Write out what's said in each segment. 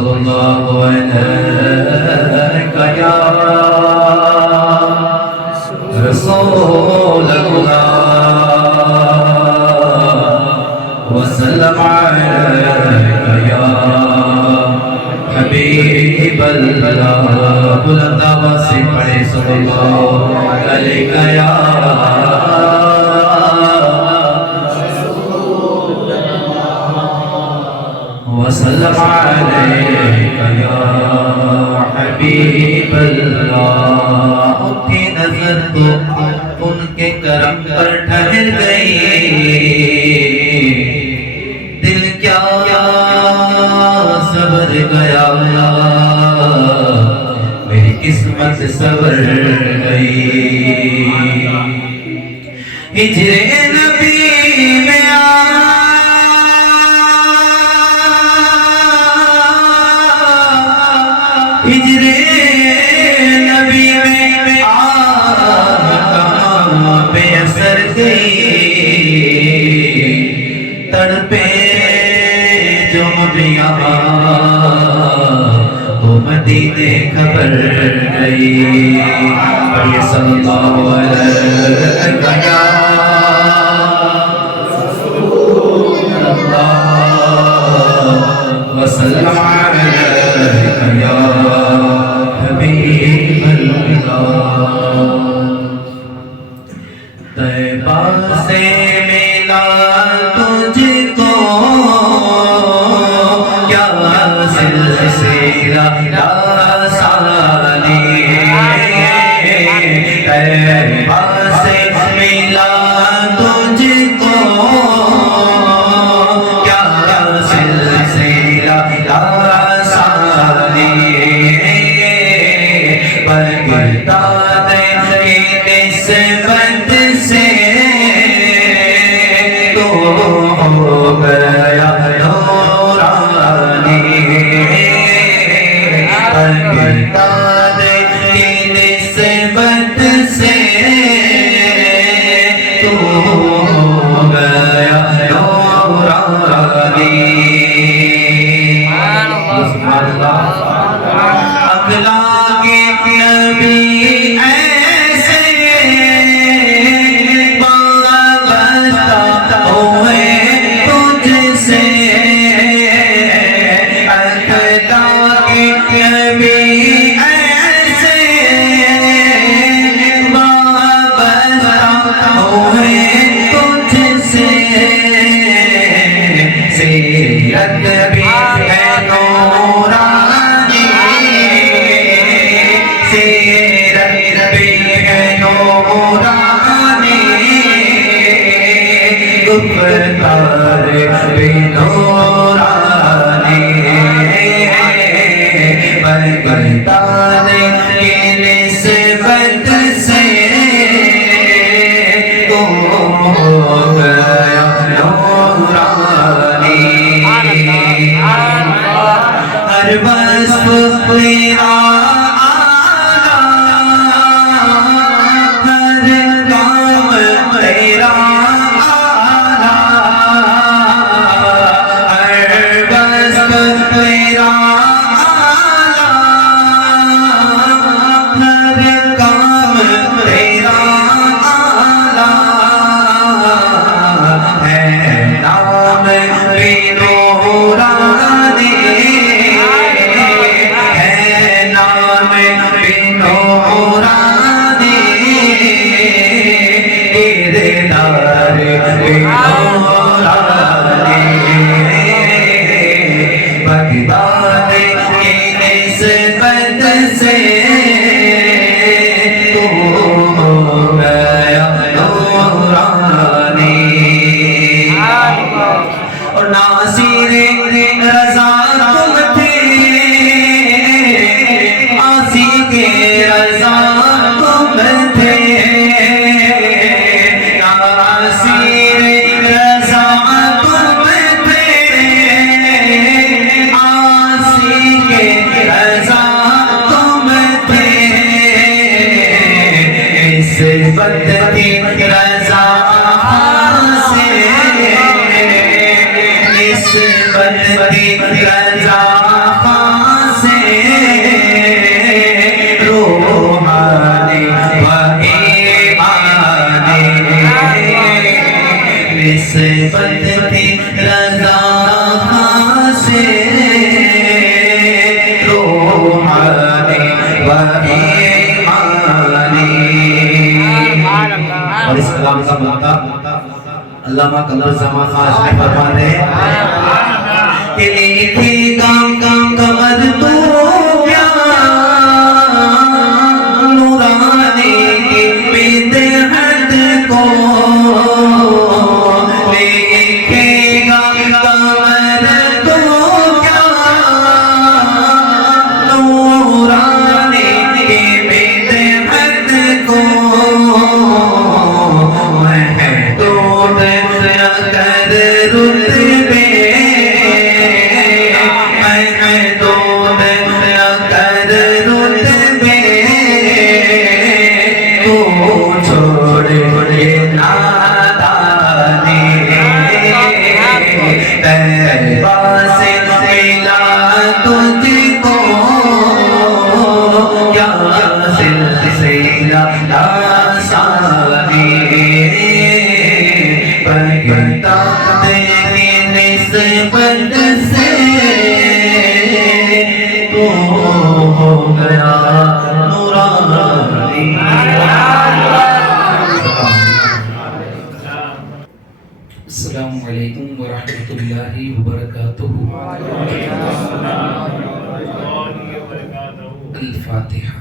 صلی اللہ علیہ یا رسول اللہ وسلم علیہ یا حبیب اللہ بلند آواز سے پڑھے صلی اللہ علیہ یا وسلم علیک یا حبیب اللہ. ان کی نظر تو ان کے کرم پر ٹھہر گئی, دل کیا صبر گیا, میری قسمت صبر گئی. ہجر نبی میں ہجر نبی میں آقا بے اثر گئی, تڑپے جو یہاں تو مدینے خبر گئی. پڑھیے صلی اللہ علیہ وسلم علیہ یا حبیب اللہ. طیبہ سے ملا تجھ کو کیا سلسلہ سالی, طیبہ سے ملا تجھ کو کیا سلسلہ سالی, بتا دے کہ نسبت سے تو ہو گیا نورانی, بتا دے کہ نسبت سے تو ہو گیا نورانی. اخلاق نبی ایسے وابستہ ہوئے تجھ سے, اخلاق نبی ایسے وابستہ ہوئے تجھ سے, سیرت بھی ہے نورانی, سیرت بھی ہے نورانی, گفتار بھی نورانی, بتا دے کہ نسبت سے تو ہو گیا نورانی. ہر وصف تیرا نام بند تھی رضا سے روحانی و ایمانی. اور اس کلام کا مدعا علامہ قمر زمان خان نے فرماتے ہیں کہ لیکھی کام کمر تو کیا نورانی کی بدعت کو لیکھی کمر تو کیا نورانی کی بدعت کو السلام علیکم ورحمۃ اللہ وبرکاتہ. الفاتحہ.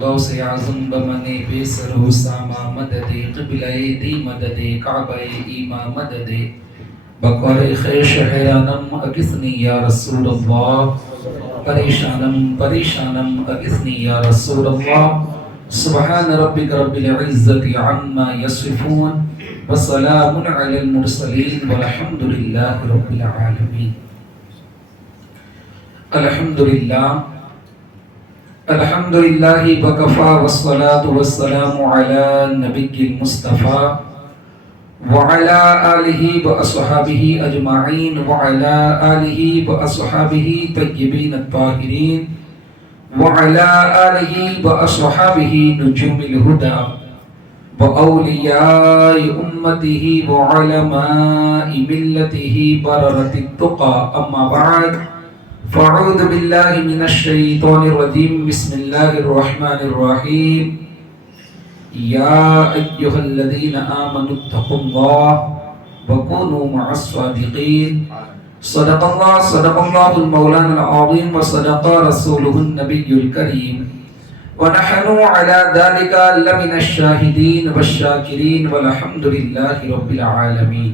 غوث اعظم بمن بے سر و ساما مدد قبلہ دی مدد کعبہ ایما مدد بقور خیش حیرانم اگثنی یا رسول اللہ پریشانم اگثنی یا رسول اللہ. سبحان ربک رب العزت عما یصفون وسلام علی المرسلین والحمد للہ رب العالمین. الحمد للہ وکفا والصلاة والسلام علی نبی المصطفیٰ وعلى آلہ واصحابہ اجمعین وعلى آلہ واصحابہ طیبین الطاہرین وعلى آلہ واصحابہ نجوم الہدى واولیاء امتہ وعلماء ملتہ بررة التقى. اما بعد فاعوذ باللہ من الشیطان الرجیم. بسم اللہ الرحمن الرحیم. یا ایھا الذین آمنوا اتقوا اللہ وکونوا مع الصادقین. صدق اللہ المولانا العظیم وصدق رسولہ النبی الکریم ونحن علی ذلک لمن الشاہدین والشاکرین والحمد للہ رب العالمین.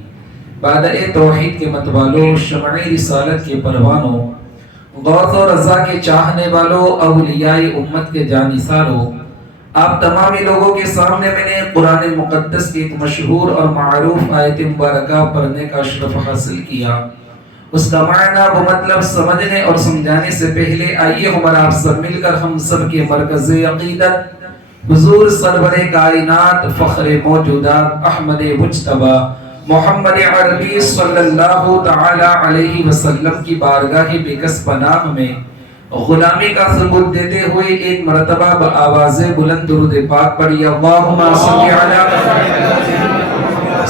بعد توحید کے متوالوں، شمع رسالت کے پروانوں، غوث و رضا کے چاہنے والوں، اولیاء امت کے جانثاروں، آپ تمامی لوگوں کے سامنے میں نے قرآن مقدس کی ایک مشہور اور معروف آیت مبارکہ پڑھنے کا شرف حاصل کیا. اس کا معنی و مطلب سمجھنے اور سمجھانے سے پہلے آئیے ہمارا آپ سب مل کر ہم سب کے مرکز عقیدت حضور سرور کائنات فخر موجودات احمد مجتبی محمد عربی صلی اللہ تعالی علیہ وسلم کی بارگاہ بکس پناہ میں غلامی کا ثبوت دیتے ہوئے ایک مرتبہ بآواز بلند درود پاک پڑھی. اللہم صلی علی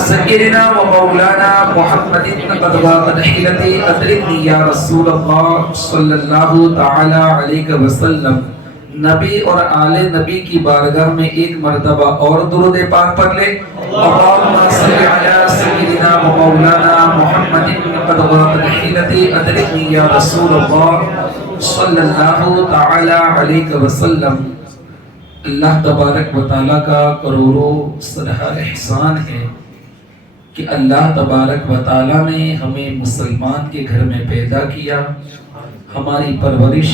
سیدنا و مولانا محمد قد ضاقت حیلتی ادرکنی یا رسول اللہ صلی اللہ تعالی علیہ وسلم. نبی اور آل نبی کی بارگاہ میں ایک مرتبہ اور درود پاک پڑھ لے. اللہم صلی علی سیدنا و مولانا محمد قد ضاقت حیلتی ادرکنی یا رسول اللہ صلی اللہ تعالی علیہ وسلم. اللہ تبارک و تعالیٰ کا کروڑوں سرہا احسان ہے کہ اللہ تبارک و تعالیٰ نے ہمیں مسلمان کے گھر میں پیدا کیا. ہماری پرورش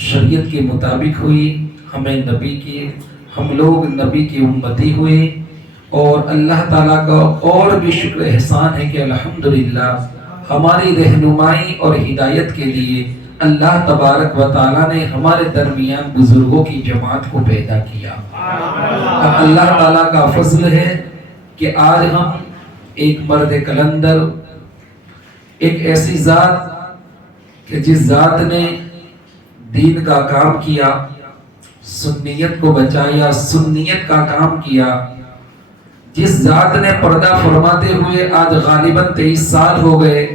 شریعت کے مطابق ہوئی، ہمیں نبی کی، ہم لوگ نبی کی امتی ہوئے. اور اللہ تعالیٰ کا اور بھی شکر احسان ہے کہ الحمدللہ ہماری رہنمائی اور ہدایت کے لیے اللہ تبارک و تعالیٰ نے ہمارے درمیان بزرگوں کی جماعت کو پیدا کیا. اللہ تعالیٰ کا فضل ہے کہ آج ہم ایک مرد کلندر، ایک ایسی ذات کہ جس ذات نے دین کا کام کیا، سنیت کو بچایا، سنیت کا کام کیا، جس ذات نے پردہ فرماتے ہوئے آج غالباً 23 سال ہو گئے،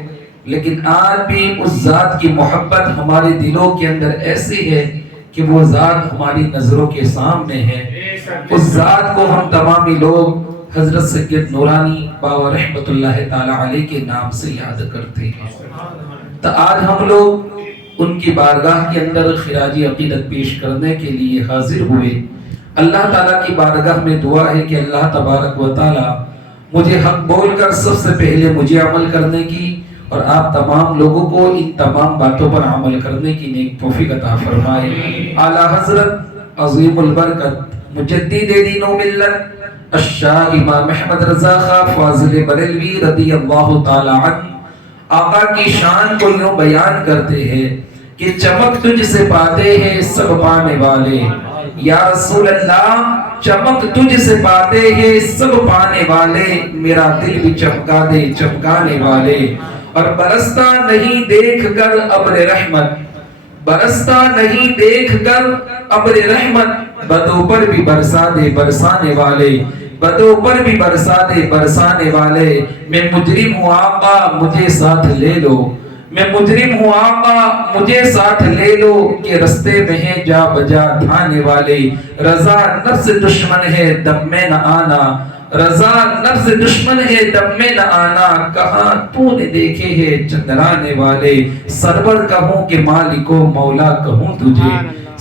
لیکن آج بھی اس ذات کی محبت ہمارے دلوں کے اندر ایسی ہے کہ وہ ذات ہماری نظروں کے سامنے ہے۔ اس ذات کو ہم تمامی لوگ حضرت سید نورانی بابا رحمت اللہ تعالی علیہ کے نام سے یاد کرتے ہیں۔ تو آج ہم لوگ ان کی بارگاہ کے اندر خراج عقیدت پیش کرنے کے لیے حاضر ہوئے۔ اللہ تعالیٰ کی بارگاہ میں دعا ہے کہ اللہ تبارک و تعالیٰ مجھے حق بول کر سب سے پہلے مجھے عمل کرنے کی اور آپ تمام لوگوں کو ان تمام باتوں پر عمل کرنے کی نیک توفیق عطا فرمائے۔ اعلیٰ حضرت عظیم البرکت مجدد دین و ملت الشاہ امام احمد رضا خان فاضل بریلوی رضی اللہ تعالی عنہ آقا کی شان کو یوں بیان کرتے ہیں کہ چمک تجھ سے پاتے ہیں سب پانے والے، یا رسول اللہ چمک تجھ سے پاتے ہیں سب پانے والے، میرا دل بھی چمکا دے چمکانے والے، اور برستا نہیں دیکھ کر ابر رحمت، برستا نہیں دیکھ کر ابر رحمت، بدوں پر بھی برسا دے برسانے والے، بدوں پر بھی برسا دے برسانے والے، میں مجرم ہوں آقا مجھے ساتھ لے لو، میں مجرم ہوں آقا مجھے ساتھ لے لو، کہ رستے میں ہے جا بجا دھانے والے، رضا نفس دشمن ہے دم میں نہ آنا، رضا نفس دشمن ہے دم میں نہ آنا، کہاں تو نے دیکھے ہیں چندرانے والے، سرور کہوں کہ مالک و مولا کہوں تجھے،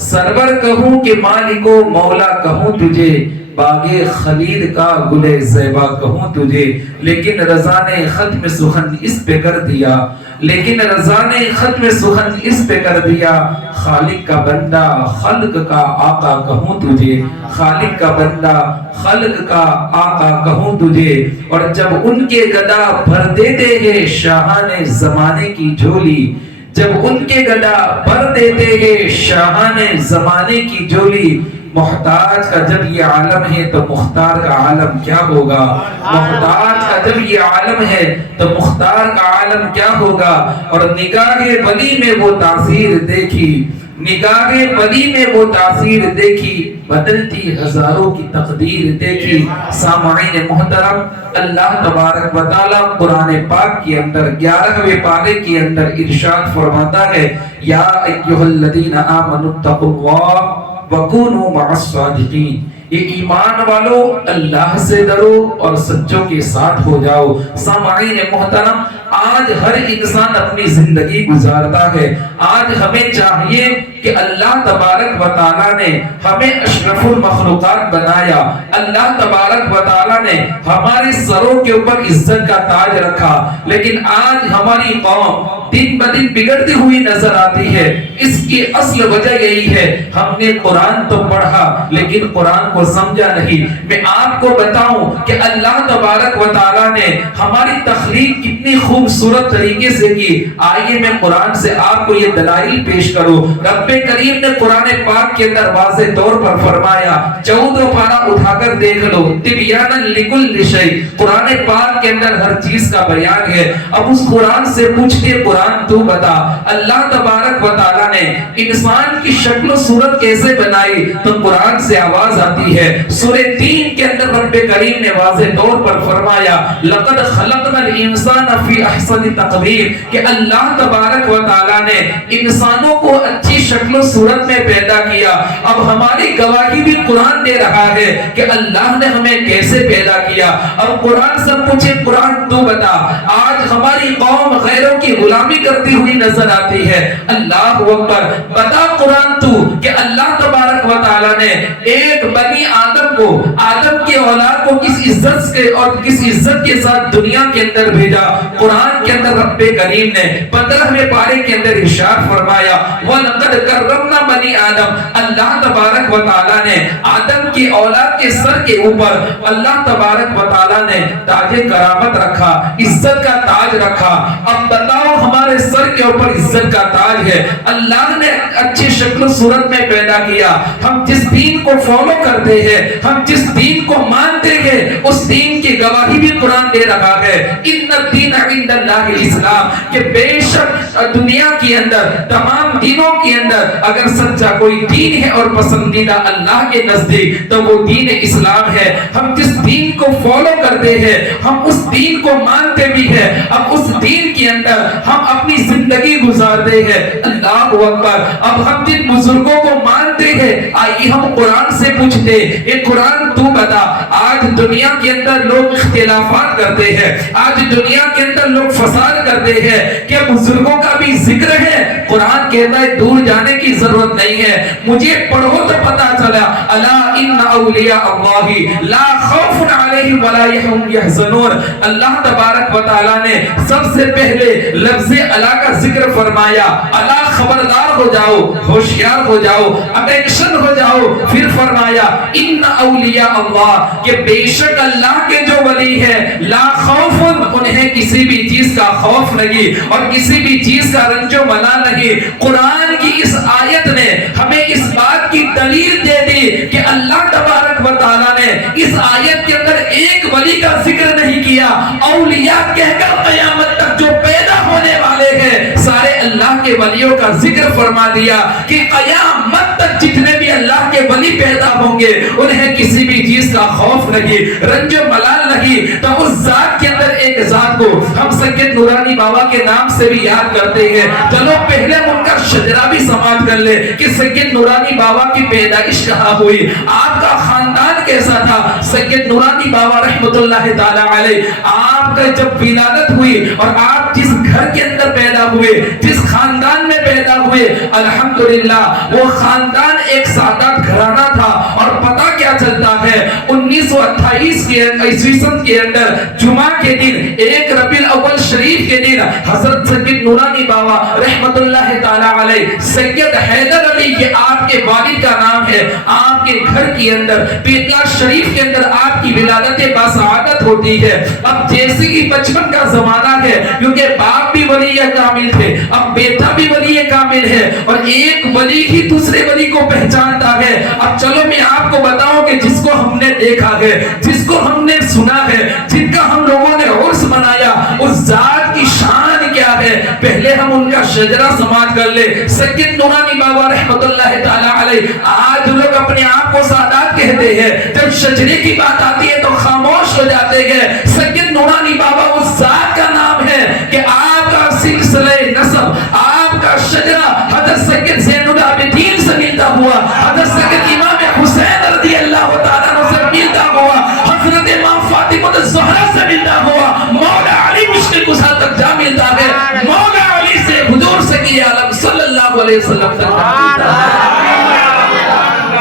سرور کہوں کہ مالک و مولا کہوں تجھے، باغِ خلید کا گلے زیبا کہوں تجھے، لیکن رضا نے ختم سخن اس پہ کر دیا، لیکن رضا نے ختم سخن اس پہ کر دیا، خالق کا بندہ خلق کا آقا کہوں تجھے، خالق کا بندہ خلق کا آقا کہوں تجھے، اور جب ان کے گدا بھر دیتے ہیں شاہان زمانے کی جھولی، جب ان کے گدا بھر دیتے ہیں شاہان زمانے کی جھولی، محتاج کا جب یہ عالم ہے تو مختار کا عالم کیا ہوگا، محتاج کا جب یہ عالم ہے تو مختار کا عالم کیا ہوگا، اور نگاہ ولی میں وہ تاثیر دیکھی، نگاہ ولی میں وہ تاثیر دیکھی، بدلتی ہزاروں کی تقدیر دیکھی۔ سامعین محترم، اللہ تبارک و تعالی قرآن پاک کے اندر 11ویں پارے کے اندر ارشاد فرماتا ہے، یا ایھا الذین آمنوا اتقوا اللہ وَكُونُوا مَعَ الصَّادِقِينَ، یہ ایمان والو اللہ سے ڈرو اور سچوں کے ساتھ ہو جاؤ۔ سامعین محترم، آج ہر انسان اپنی زندگی گزارتا ہے، آج ہمیں چاہیے کہ اللہ تبارک و تعالیٰ نے ہمیں اشرف المخلوقات بنایا، اللہ تبارک و تعالیٰ نے ہمارے سروں کے اوپر عزت کا تاج رکھا، لیکن آج ہماری قوم دن بدن بگڑتی ہوئی نظر آتی ہے۔ اس کی اصل وجہ یہی ہے، ہم نے قرآن تو پڑھا لیکن قرآن کو سمجھا نہیں۔ میں آپ کو بتاؤں کہ اللہ تبارک و تعالیٰ نے ہماری تخلیق کتنی خوبصورت طریقے سے کی، آئیے میں قرآن سے آپ کو یہ دلائل پیش کروں۔ رب کریم نے قرآن پاک کے اندر واضح طور پر فرمایا، 14 پارہ اٹھا کر دیکھ لو، تبیانا لکل شیء، قرآن پاک کے اندر ہر چیز کا بیان ہے۔ اب اس قرآن سے پوچھتے قرآن تو بتا، اللہ تبارک و تعالیٰ نے انسان کی شکل و صورت کیسے بنائی؟ تو قرآن سے آواز آتی ہے۔ سورہ 3 کے اندر رب کریم نے واضح طور پر فرمایا، لقد خلقنا الانسان فی احسن تقویم، کہ اللہ تبارک و تعالیٰ نے انسانوں کو اچھی شکل و صورت میں پیدا کیا۔ اب ہماری گواہی بھی قرآن دے رہا ہے کہ اللہ نے ہمیں کیسے پیدا کیا۔ اب قرآن سے پوچھے قرآن تو بتا، آج ہماری قوم غیروں کی غلامی کرتی ہوئی نظر آتی ہے۔ اللہ اکبر، بتا قرآن تو کہ اللہ تبارک و تعالیٰ نے ایک بنی آدم کو، آدم کی اولاد کو کس عزت سے اور کس عزت کے ساتھ دنیا کے اندر بھیجا۔ قرآن کے اندر رب کریم نے 15ویں پارے کے اندر ارشاد فرمایا، وَلَقَدْ كَرَّمْنَا بَنِي آدم، اللہ تبارک و تعالیٰ نے آدم کی اولاد کے سر کے اوپر اللہ تبارک و تعالیٰ نے تاج کرامت رکھا، عزت کا تاج رکھا۔ اب بتاؤ ہمارے ہمارے سر کے اوپر عزت کا تاج ہے. اللہ نے اچھی شکل و صورت میں پیدا کیا. ہم جس دین کو فالو کرتے ہیں, ہم جس دین کو مانتے ہیں, اس دین کی گواہی بھی قرآن دے رہا ہے. ان الدین عند اللہ الاسلام, کہ بے شک دنیا کے اندر, تمام دینوں کے اندر اگر سچا کوئی دین ہے اور پسندیدہ اللہ کے نزدیک تو وہ دین اسلام ہے. ہم جس دین کو فالو کرتے ہیں, ہم اس دین کو مانتے بھی ہیں, اب اس دین کے اندر ہم اپنی زندگی گزارتے ہیں. اللہ اکبر. اب ہم جن بزرگوں کو مانتے ہیں, آئیے ہم قرآن سے پوچھتے, اے قرآن تو بتا, آج دنیا کے اندر لوگ اختلافات کرتے ہیں, آج دنیا کے اندر لوگ فساد کرتے ہیں, کیا بزرگوں کا بھی ذکر ہے؟ قرآن کہتا ہے دور جانے کی ضرورت نہیں ہے, مجھے پڑھو تو پتا چلا. الا ان اولیاء اللہ لا خوف علیہم ولا هم يحزنون. اللہ تبارک و تعالی نے سب سے پہلے لفظ الا کا ذکر فرمایا. الا خبردار ہو جاؤ, ہوشیار ہو جاؤ, اٹینشن ہو جاؤ. پھر فرمایا ان اولیاء اللہ, کہ بے شک اللہ کے جو ولی ہے, لا خوف, انہیں کسی بھی چیز کا خوف نہیں اور کسی بھی چیز کا رنج و ملال نہیں. قرآن کی اس آیت نے ہمیں اس بات کی دلیل دے دی کہ اللہ تبارک و تعالی نے اس آیت کے اندر ایک ولی کا ذکر نہیں کیا. اولیاء کہہ کر قیامت تک جو پیدا ہونے والے ہیں سارے اللہ کے ولیوں کا ذکر فرما دیا کہ قیامت تک جتنے بھی اللہ کے ولی پیدا ہوں گے انہیں کسی بھی چیز کا خوف نہیں, رنج و ملال نہیں. تو اس ذات کے اندر ایک ذات کو ہم سید نورانی بابا کے نام سے بھی یاد کرتے ہیں. چلو پہلے ان کا شجرہ بھی سماعت کر لے کہ سید نورانی بابا کی پیدائش کہاں ہوئی, آپ کا خاندان کیسا تھا. سید نورانی بابا رحمت اللہ تعالی علیہ, آپ کا جب ولادت ہوئی اور آپ جس گھر کے اندر پیدا ہوئے, جس خاندان میں پیدا ہوئے, الحمدللہ وہ خاندان ایک سادات گھرانہ تھا. اور پتہ کیا چلتا ہے, 1928 کے عیسوی سن کے اندر جمعہ کے دن, ایک ربیع الاول شریف کے دن, حضرت سید نورانی بابا رحمت اللہ تعالی علیہ, سید حیدر علی کے آپ کے والد کا نام ہے, آپ کے گھر کے اندر پیٹلا شریف کے اندر آپ کی ولادت باسعادت ہوتی ہے. اب جیسے ہی بچپن کا زمانہ ہے, کیونکہ باپ بھی ولی کامل تھے, اب بیٹا بھی ولی کامل ہے, اور ایک ولی ہی دوسرے ولی کو پہچانتا ہے. اب چلو میں آپ کو بتاؤں کہ جس کو ہم نے دیکھا ہے, جس کو ہم نے سنا ہے, جن کا ہم لوگوں نے عرس منایا, اس ذات کی شان کیا ہے. پہلے ہم ان کا شجرہ سماعت کر لے. سید نورانی بابا رحمت اللہ تعالی علیہ, آج لوگ اپنے آپ کو سادات کہتے ہیں, جب شجرے کی بات آتی ہے تو خاموش ہو جاتے ہیں. سید نورانی بابا اس ذات کا نام ہے کہ آپ کا سلسلہ نسب, آپ کا شجرہ حضرت سید زین العابدین سے ملتا ہوا, حضرت سید امام حسین رضی اللہ تعالیٰ عنہ سے ملتا ہوا, حضرت امام فاطمہ الزہرا سے ملتا ہوا, مولا علی مشرق کسا تک جا ملتا ہے, مولا علی سے حضور سکی عالم صلی اللہ علیہ وسلم تک ملتا ہے.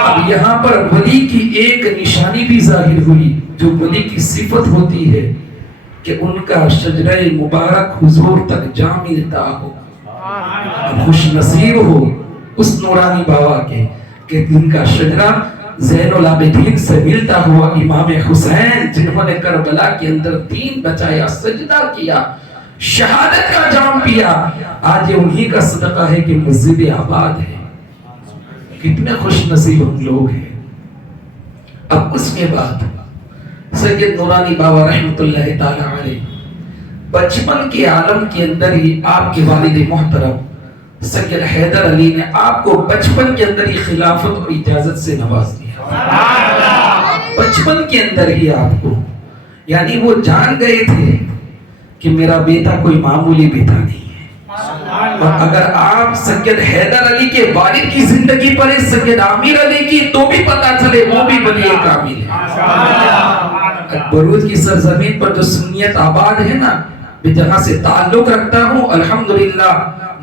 اب یہاں پر ولی کی ایک نشانی بھی ظاہر ہوئی, جو ولی کی صفت ہوتی ہے کہ ان کا شجرہ مبارک حضور تک جا ملتا ہو. خوش نصیب ہو اس نورانی بابا کے کہ جن کا شجرہ زین العابدین سے ملتا ہوا امام حسین, جنہوں نے کربلا کے اندر دین بچایا, سجدہ کیا, شہادت کا جام پیا. آج انہی کا صدقہ ہے کہ مسجد آباد ہے. کتنے خوش نصیب ہم لوگ ہیں. اب اس کے بعد سید نورانی بابا رحمت اللہ تعالی علیہ, بچپن کے عالم کے اندر ہی آپ کے والد محترم سید حیدر علی نے آپ کو بچپن کے اندر ہی خلافت اور اجازت سے نواز دیا. بچپن کے اندر ہی آپ کو, یعنی وہ جان گئے تھے کہ میرا بیٹا کوئی معمولی بیٹا نہیں ہے. اور اگر آپ سید حیدر علی کے والد کی زندگی پڑھیں, سید عامر علی کی, تو بھی پتا چلے وہ بھی ولی کامل ہے. برود کی سرزمین پر جو سنیت آباد ہے نا, میں جہاں سے تعلق رکھتا ہوں, الحمدللہ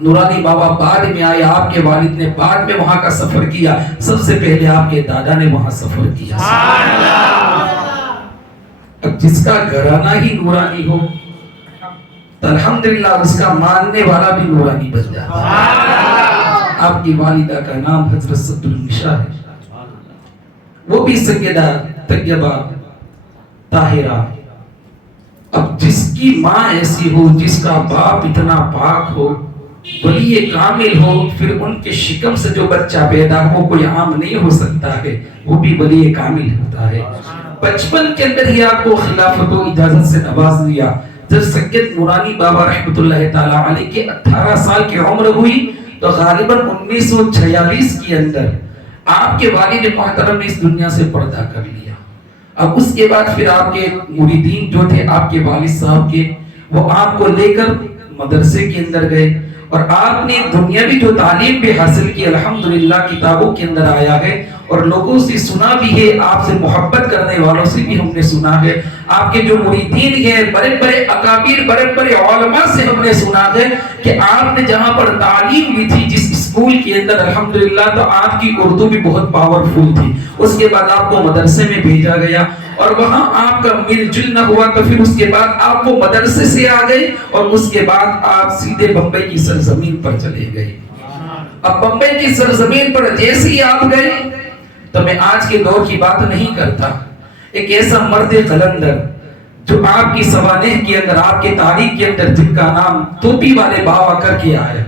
نورانی بابا بعد میں آئے, آپ کے والد نے بعد میں وہاں کا سفر کیا, سب سے پہلے آپ کے دادا نے وہاں سفر کیا. اب جس کا گھرانہ ہی نورانی ہو تو الحمدللہ اس کا ماننے والا بھی نورانی بن جاتا ہے. آپ کی والدہ کا نام حضرت صد النساء ہے, وہ بھی سیدہ طیبہ طاہرہ اب جس کی ماں ایسی ہو، جس کا باپ اتنا پاک ہو، ولی کامل ہو، پھر ان کے شکم سے جو بچہ پیدا ہو کوئی عام نہیں ہو سکتا ہے، وہ بھی ولی کامل ہوتا ہے۔ بچپن کے اندر ہی آپ کو خلافت و اجازت سے نواز دیا۔ جب سید نورانی بابا رحمۃ اللہ تعالی علیہ کے 18 سال کی عمر ہوئی تو غالباً 1946 کے اندر آپ کے والد محترم نے اس دنیا سے پردہ کر لیا۔ اب اس کے بعد پھر آپ کے مریدین جو تھے آپ کے والد صاحب کے، وہ آپ کو لے کر مدرسے کے اندر گئے، اور آپ نے دنیاوی جو تعلیم بھی حاصل کی الحمدللہ کتابوں کے اندر آیا ہے، اور لوگوں سے سنا بھی ہے، آپ سے محبت کرنے والوں سے بھی ہم نے سنا ہے، آپ کے جو مریدین ہیں بڑے بڑے اکابر بڑے بڑے علماء سے ہم نے سنا ہے کہ آپ نے جہاں پر تعلیم لی تھی جس اسکول کے اندر الحمدللہ، تو آپ کی اردو بھی بہت پاورفل تھی۔ اس کے بعد آپ کو مدرسے میں بھیجا گیا اور وہاں آپ کا مل جل نہ ہوا، تو پھر اس کے بعد آپ کو مدرسے سے آ گئے اور اس کے بعد آپ سیدھے بمبئی کی سرزمین پر چلے گئے۔ اب بمبئی کی سرزمین پر جیسے ہی آپ گئے تو میں آج کے دور کی بات نہیں کرتا، ایک ایسا مرد قلندر جو آپ کی سوانح کے اندر آپ کے تاریخ کے اندر جن کا نام توپی والے بابا کر کے آیا،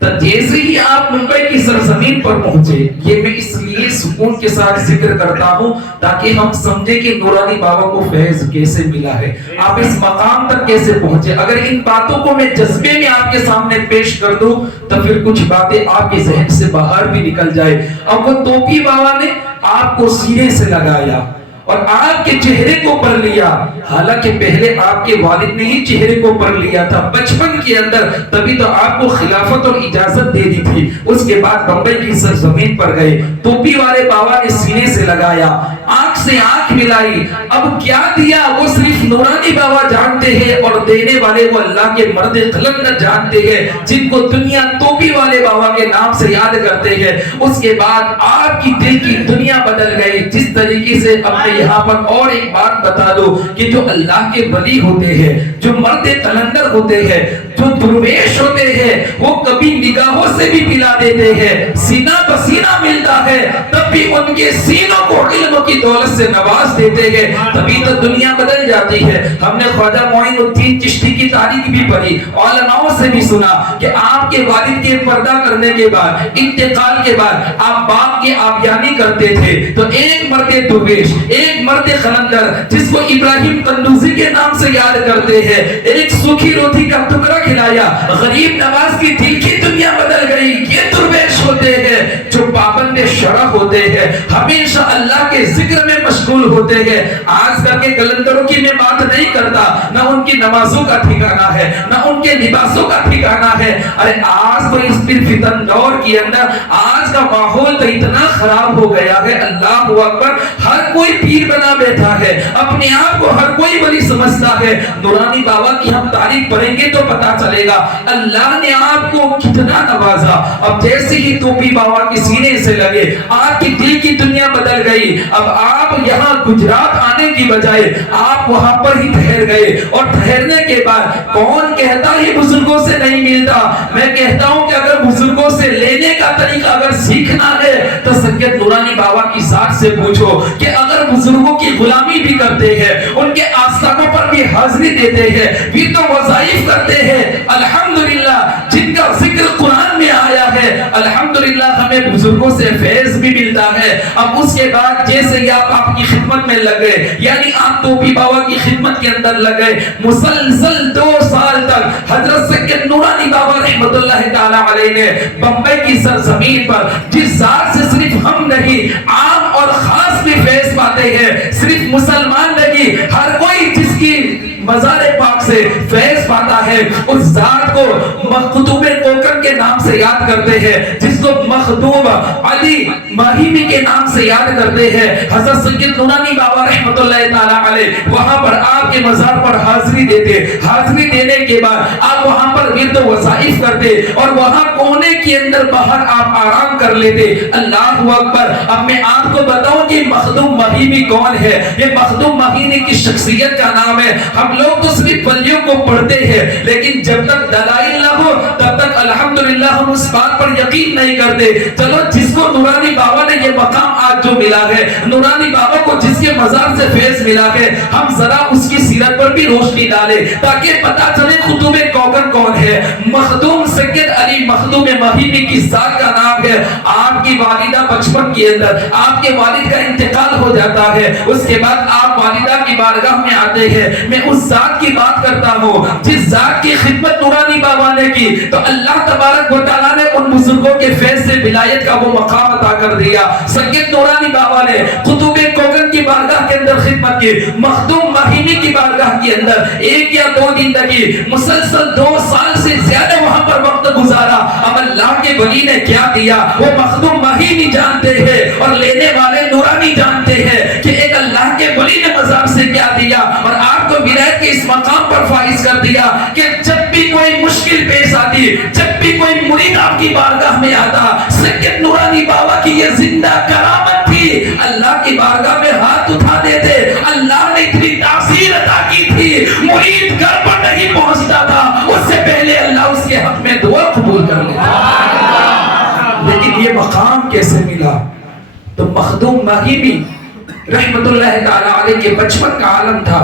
تو جیسے ہی آپ ممبئی کی سرزمین پر پہنچے، یہ میں اس لیے سکون کے ساتھ ذکر کرتا ہوں تاکہ ہم سمجھے کہ نورانی بابا کو فیض کیسے ملا ہے، آپ اس مقام تک کیسے پہنچے۔ اگر ان باتوں کو میں جذبے میں آپ کے سامنے پیش کر دوں تو پھر کچھ باتیں آپ کے ذہن سے باہر بھی نکل جائے۔ اب وہ توپی بابا نے آپ کو سینے سے لگایا اور آپ کے چہرے کو پڑھ لیا، حالانکہ پہلے آپ کے والد نے ہی چہرے کو پڑھ لیا تھا بچپن کے اندر، تبھی تو آپ کو خلافت اور اجازت دے دی تھی۔ اس کے بعد بمبئی کی سرزمین پر گئے، توپی والے بابا نے سینے سے لگایا، آنکھ سے آنکھ ملائی، اب کیا دیا وہ صرف نورانی بابا جانتے ہیں، اور دینے والے وہ اللہ کے مرد قلندر جانتے ہیں جن کو دنیا توپی والے بابا کے نام سے یاد کرتے ہیں۔ اس کے بعد آپ کی دل کی دنیا بدل گئی جس طریقے سے اپنے یہاں پر اور ایک بات بتا دو کہ جو اللہ کے ولی ہوتے ہیں، جو مرد قلندر ہوتے ہیں، جو درویش ہوتے ہیں، وہ کبھی نگاہوں سے بھی ملا دیتے ہیں، سینہ بسینہ ملتا ہے، تب بھی ان کے سینوں کو علم کی دولت سے نواز دیتے ہیں، تبھی تو دنیا بدل جاتی ہے۔ ہم نے خواجہ معین الدین چشتی کی تاریخ بھی پڑھی، علماء سے بھی سنا کہ آپ کے والد کے پردہ کرنے کے بعد، انتقال کے بعد آپ باغ کی آبیانی کرتے تھے، تو ایک مرد درویش، ایک مرد قلندر جس کو ابراہیم قندوزی کے نام سے یاد کرتے ہیں، ایک سوکھی روٹی کا ٹکڑا کھلایا، غریب نواز کی دل کی دنیا بدل گئی۔ یہ درویش ہوتے ہیں جو پابند شرع ہوتے ہیں، ہمیشہ اللہ کے ذکر میں مشغول ہوتے ہیں۔ آج کل کے قلندروں کی میں بات نہیں کرتا، نہ ان کی نمازوں کا ٹھکانہ ہے، نہ ان کے لباسوں کا ٹھکانہ ہے۔ ارے آج تو اس پھر فتن دور کے اندر آج کا ماحول تو اتنا خراب ہو گیا ہے، اللہ اکبر، ہر کوئی پیر بنا بیٹھا ہے، اپنے آپ کو ہر کوئی ولی سمجھتا ہے۔ نورانی بابا کی ہم تاریخ پڑھیں گے تو پتا چلے گا اللہ نے آپ کو کتنا نوازا۔ اب جیسے ہی توپی بابا کے سینے سے لگے، آپ کی دل کی دنیا بدل گئی۔ اب آپ یہاں گجرات آنے کی بجائے آپ وہاں پر ہی ٹھہر گئے، اور ٹھہرنے کے بعد کون کہتا ہے بزرگوں سے نہیں ملتا؟ میں کہتا ہوں کہ اگر بزرگوں سے لینے کا طریقہ اگر سیکھنا ہے تو سید نورانی بابا کی ذات سے پوچھو کہ اگر بزرگوں کی غلامی بھی کرتے ہیں، ان کے آستانوں پر بھی حاضری دیتے ہیں، بھی تو وظائف کرتے ہیں، الحمدللہ جن کا ذکر قرآن میں آیا ہے، الحمدللہ ہمیں بزرگوں سے فیض بھی ملتا ہے۔ اب اس کے بعد جیسے ہی آپ کی خدمت میں لگ گئے، یعنی آپ توپی بابا کی خدمت کے اندر لگ گئے، مسلسل 2 سال تک حضرت سید نورانی بابا رحمت اللہ تعالی علیہ نے بمبئی کی سرزمین پر جس ذات سے صرف ہم نہیں عام اور خاص بھی فیض پاتے ہیں، صرف مسلمان نہیں، ہر کوئی جس کی مزار پاک سے فیض پاتا ہے، اس ذات کو مخدوم کوکر کے نام سے یاد کرتے ہیں، جس کو مخدوم علی ماہیمی کے نام سے یاد کرتے ہیں۔ حضرت سید نورانی بابا رحمت اللہ تعالی علیہ وہاں پر آپ کے مزار پر حاضری دیتے، حاضری دینے کے بعد آپ وہاں پر ورد و وظائف کرتے، اور وہاں کونے کے اندر باہر آپ آرام کر لیتے۔ اللہ اکبر۔ اب میں آپ کو بتاؤں کہ مخدوم ماہیمی کون ہے؟ یہ مخدوم ماہیمی کی شخصیت کا نام ہے۔ ہم لوگ تو صرف ولیوں کو پڑھتے ہیں، لیکن جب تک دلائل نہ ہو تب تک الحمدللہ ہم اس بات پر یقین نہیں کرتے۔ چلو جس کو نورانی بابا نے یہ مقام آج جو ملا ہے، نورانی بابا کو جس کے مزار سے فیض ملا ہے، ہم ذرا اس کی سیرت پر بھی روشنی ڈالیں تاکہ پتہ چلے قطب کوکب کون ہے۔ مخدوم سید علی مخدوم مہیمی کی ذات کا نام ہے۔ آپ کی والدہ بچپن کے اندر آپ کے والد کا انتقال ہو جاتا ہے، اس کے بعد آپ والدہ کی بارگاہ میں آتے ہیں۔ میں اس ذات کی بات کرتا ہوں جس ذات کی خدمت نورانی بابا نے کی تو اللہ تبارک و تعالیٰ نے ان بزرگوں کے فیض سے ولایت کا وہ مقام عطا کر دیا۔ سید نورانی بابا نے قطب کوکب کی بارگاہ کے اندر خدمت کی، مخدوم مہیمی کی بارگاہ کے اندر 1 یا 2 دن لگی، مسلسل 2 سال سے زیادہ وہاں پر وقت گزارا۔ اب اللہ کے ولی نے کیا دیا وہ مخدوم مہیمی جانتے ہیں اور لینے والے نورانی جانتے ہیں کہ ایک اللہ کے ولی نے مزار سے کیا دیا، اور آپ کو ولایت کے اس مقام پر فائز کر دیا کہ جب بھی کوئی مشکل پیش آتی، جب بھی کوئی مرید آپ کی بارگاہ میں آتا، سید نورانی بابا کی یہ زندہ کرامت تھی، اللہ کی بارگاہ میں ہاتھ اٹھا دیتے۔ اللہ نے اتنی تاثیر عطا کی تھی، مرید گھر پر نہیں پہنچتا تھا اس سے پہلے اللہ اس کے حق میں دعا قبول کر لیتا۔ لیکن یہ مقام کیسے ملا؟ تو مخدوم مہیمی رحمت اللہ تعالی علیہ کے بچپن کا عالم تھا،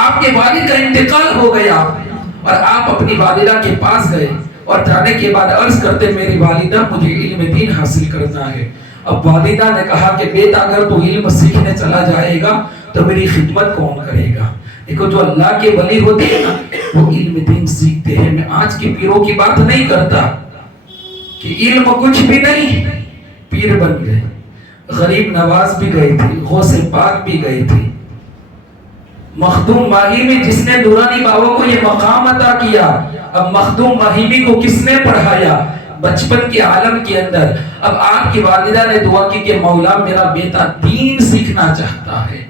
آپ کے والد کا انتقال ہو گیا اور آپ اپنی والدہ کے پاس گئے اور جانے کے بعد عرض کرتے میری والدہ مجھے علم دین حاصل کرنا ہے۔ اب والدہ نے کہا کہ بیٹا اگر تو علم سیکھنے چلا جائے گا تو میری خدمت کون کرے گا؟ دیکھو جو اللہ کے ولی ہوتے ہیں نا وہ علم دین سیکھتے ہیں۔ میں آج کے پیروں کی بات نہیں کرتا کہ علم کچھ بھی نہیں، پیر بن گئے، غریب نواز بھی گئی تھی، غوث پاک بھی گئی تھی۔ مخدوم مہیمی جس نے نورانی بابا کو یہ مقام عطا کیا، اب مخدوم مہیمی کو کس نے پڑھایا؟ بچپن کے عالم کے اندر۔ اب آپ کی والدہ نے دعا کی کہ مولا میرا بیٹا دین سیکھنا چاہتا ہے،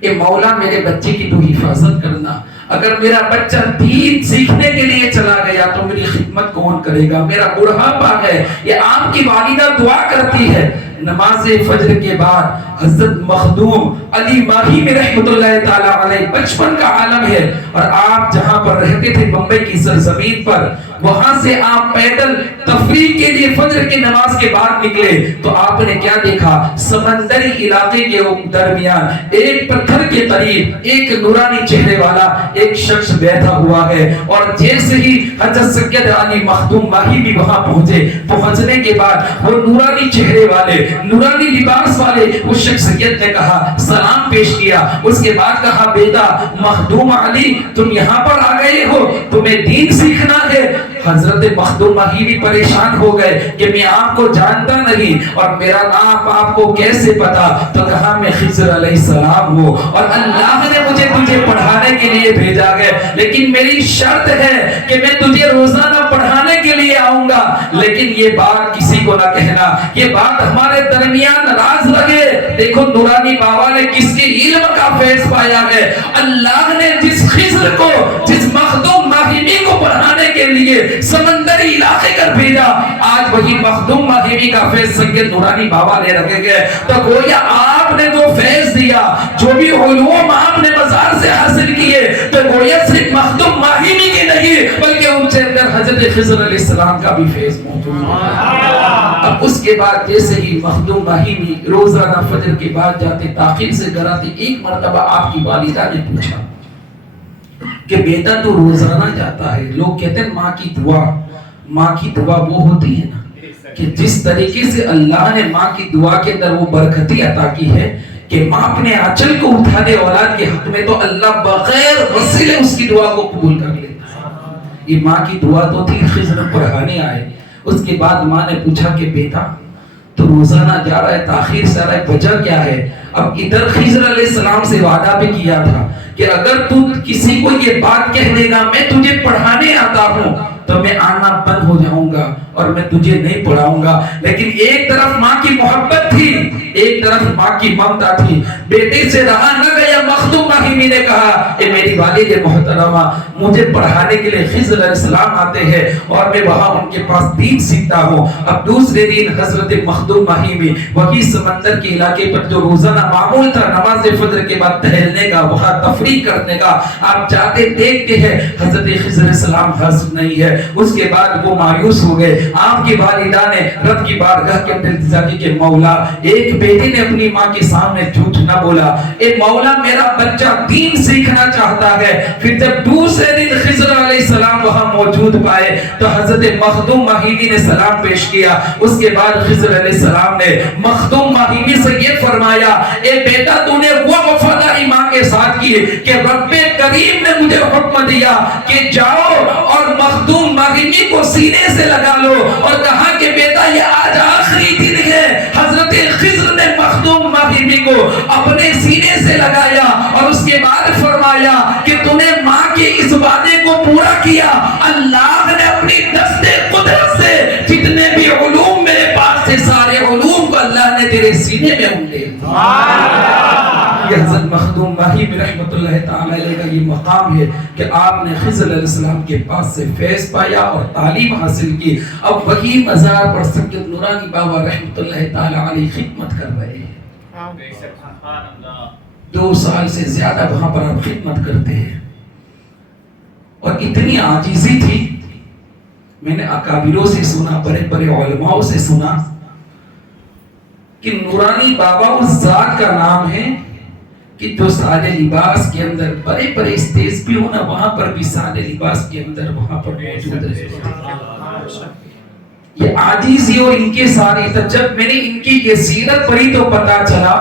اے مولا میرے بچے کی تو حفاظت کرنا، اگر میرا بچہ دین سیکھنے کے لیے چلا گیا تو میری خدمت کون کرے گا؟ میرا بڑھاپا ہے۔ یہ آپ کی والدہ دعا کرتی ہے۔ نماز فجر کے بعد حضرت مخدوم علی ماہی رحمت اللہ تعالی علیہ بچپن کا عالم ہے، اور آپ جہاں پر رہتے تھے بمبئی کی سرزمین پر، وہاں سے آپ پیدل تفریح کے لیے فجر کی نماز کے بعد نکلے تو آپ نے کیا دیکھا؟ سمندری علاقے کے درمیان ایک پتھر کے قریب ایک نورانی چہرے والا ایک شخص بیٹھا ہوا ہے، اور جیسے ہی حضرت سید علی مخدوم ماہی بھی وہاں پہنچنے کے بعد وہ نورانی چہرے والے نورانی لباس والے اس شخصیت نے کہا سلام پیش کیا، اس کے بعد کہا بیٹا مخدوم علی تم یہاں پر آ گئے ہو، تمہیں دین سیکھنا ہے۔ حضرت مخدوم ماہی بھی پریشان ہو گئے کہ میں آپ کو جانتا نہیں اور میرا نام آپ کو کیسے پتا؟ تو کہا میں خضر علیہ السلام ہوں اور اللہ نے مجھے تجھے پڑھانے کے لیے بھیجا ہے، لیکن میری شرط ہے کہ میں تجھے روزانہ پڑھانے کے لیے آؤں گا، لیکن یہ بات کسی کو نہ کہنا، یہ بات ہمارے درمیان راز رکھے۔ دیکھو نورانی بابا نے کس کے علم کا فیض پایا ہے؟ اللہ نے جس خضر کو جس مخدوم ماہیمی کو پڑھانے کے لیے سمندری علاقے کر بھیجا، آج وہی مخدوم ماہیمی کا فیض سید نورانی بابا نے رکھے گئے۔ تو گویا آپ نے جو فیض دیا، جو بھی علوم آپ نے مزار سے حاصل کیے، تو گویا صرف مخدوم ماہیمی کی نہیں بلکہ ان کے اندر حضرت خضر علیہ السلام کا بھی فیض موجود ہے۔ اب اس کے بعد جیسے ہی مخدوم ماہیمی روزانہ فجر کے بعد جاتے تاخیر سے گھر آتے، ایک مرتبہ آپ کی والدہ نے پوچھا کہ بیٹا تو روزانہ جاتا ہے، لوگ کہتے ہیں ماں کی دعا وہ ہوتی ہے نا کہ جس طریقے سے اللہ نے ماں کی دعا کے اندر وہ برکتی عطا کی ہے کہ ماں اپنے آنچل کو اٹھا دے اولاد کے حق میں تو اللہ بغیر وسیلے اس کی دعا کو قبول کر لیتا ہے۔ یہ ماں کی دعا تو تھی، خضر پڑھانے آئے۔ اس کے بعد ماں نے پوچھا کہ بیٹا تو روزانہ جا رہا ہے، تاخیر سے آ رہا ہے، وجہ کیا ہے؟ اب ادھر خضر علیہ السلام سے وعدہ بھی کیا تھا کہ اگر تو کسی کو یہ بات کہہ دے گا میں تجھے پڑھانے آتا ہوں تو میں آنا بند ہو جاؤں گا اور میں تجھے نہیں پڑھاؤں گا۔ لیکن ایک طرف ماں کی محبت تھی، ایک طرف ماں کی ممتا تھی۔ بیٹے سے رہا نہ گیا مخدوم ماہمی نے کہا اے میری والد محترمہ مجھے پڑھانے کے لیے خضر علیہ السلام آتے ہیں اور میں وہاں ان کے پاس دین سیکھتا ہوں. اب دوسرے دن حضرت مخدوم ماہمی وہی سمندر کے علاقے پر جو روزانہ معمول تھا نماز فجر کے بعد ٹہلنے کا وہاں تفریح کرنے کا آپ جاتے دیکھتے ہیں حضرت خضر علیہ السلام حاضر نہیں ہے. اس کے بعد وہ مایوس ہو گئے. آپ کی والدہ نے رب کی بارگاہ کے اندر التجا کی کہ مولا ایک بیٹی نے اپنی ماں کے سامنے جھوٹ نہ بولا. اے مولا میرا بچہ دین سیکھنا چاہتا ہے. پھر جب دوسرے دن خضر علیہ السلام وہاں موجود پائے تو حضرت مخدوم ماہمی نے سلام پیش کیا. اس کے بعد خضر علیہ السلام نے مخدوم ماہمی سے یہ فرمایا اے بیٹا تو نے وہ وفاداری ماں کے ساتھ کی کہ رب کریم نے مجھے حکم دیا کہ جاؤ اور مخدوم ماہمی کو سینے سے لگا لو اور کہا کہ بیٹا یہ آج آخری دن ہے. حضرت خضر نے مخدوم ماہمی کو اپنے سینے سے لگایا اور اس کے بعد فرمایا کہ تو نے ماں کے اس وعدے کو پورا کیا. اللہ نے اپنی دست قدرت سے جتنے بھی علوم میرے پاس تھے سارے علوم کو اللہ نے تیرے سینے میں انڈے. یہ حضرت مخدوم ماہمی رحمت اللہ تعالی علیہ کا یہ مقام ہے کہ آپ نے خضر علیہ السلام کے پاس سے فیض پایا اور تعلیم حاصل کی. اب وہی مزار پر سید نورانی بابا رحمت اللہ تعالی علیہ خدمت کر رہے ہیں. 2 سال سے زیادہ وہاں پر آپ خدمت کرتے ہیں اور اتنی عاجزی تھی. میں نے اکابروں سے سنا بڑے بڑے علماء سے سنا کہ نورانی بابا اس ذات کا نام ہے کہ جو سادے لباس کے اندر بڑے بڑے اسٹیج پہ ہونا وہاں پر بھی سادے لباس کے اندر وہاں پر موجود رہتے ہیں. یہ عاجزی اور ان کے ساری جب میں نے ان کی یہ سیرت پڑھی تو پتا چلا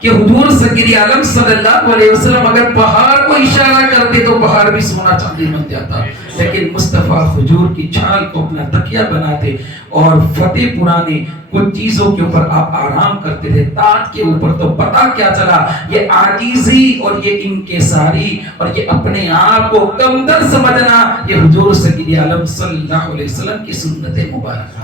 کہ حضور سید عالم صلی اللہ علیہ وسلم اگر پہاڑ کو اشارہ کرتے تو پہاڑ بھی سونا چاندی بن جاتا. لیکن مصطفیٰ حضور کی چھال کو اپنا تکیہ بناتے اور فتح پرانے کچھ چیزوں کے اوپر آپ آرام کرتے تھے تاج کے اوپر. تو پتا کیا چلا یہ عاجزی اور یہ انکساری اور یہ اپنے آپ کو کمتر سمجھنا یہ حضور سید عالم صلی اللہ علیہ وسلم کی سنت مبارک.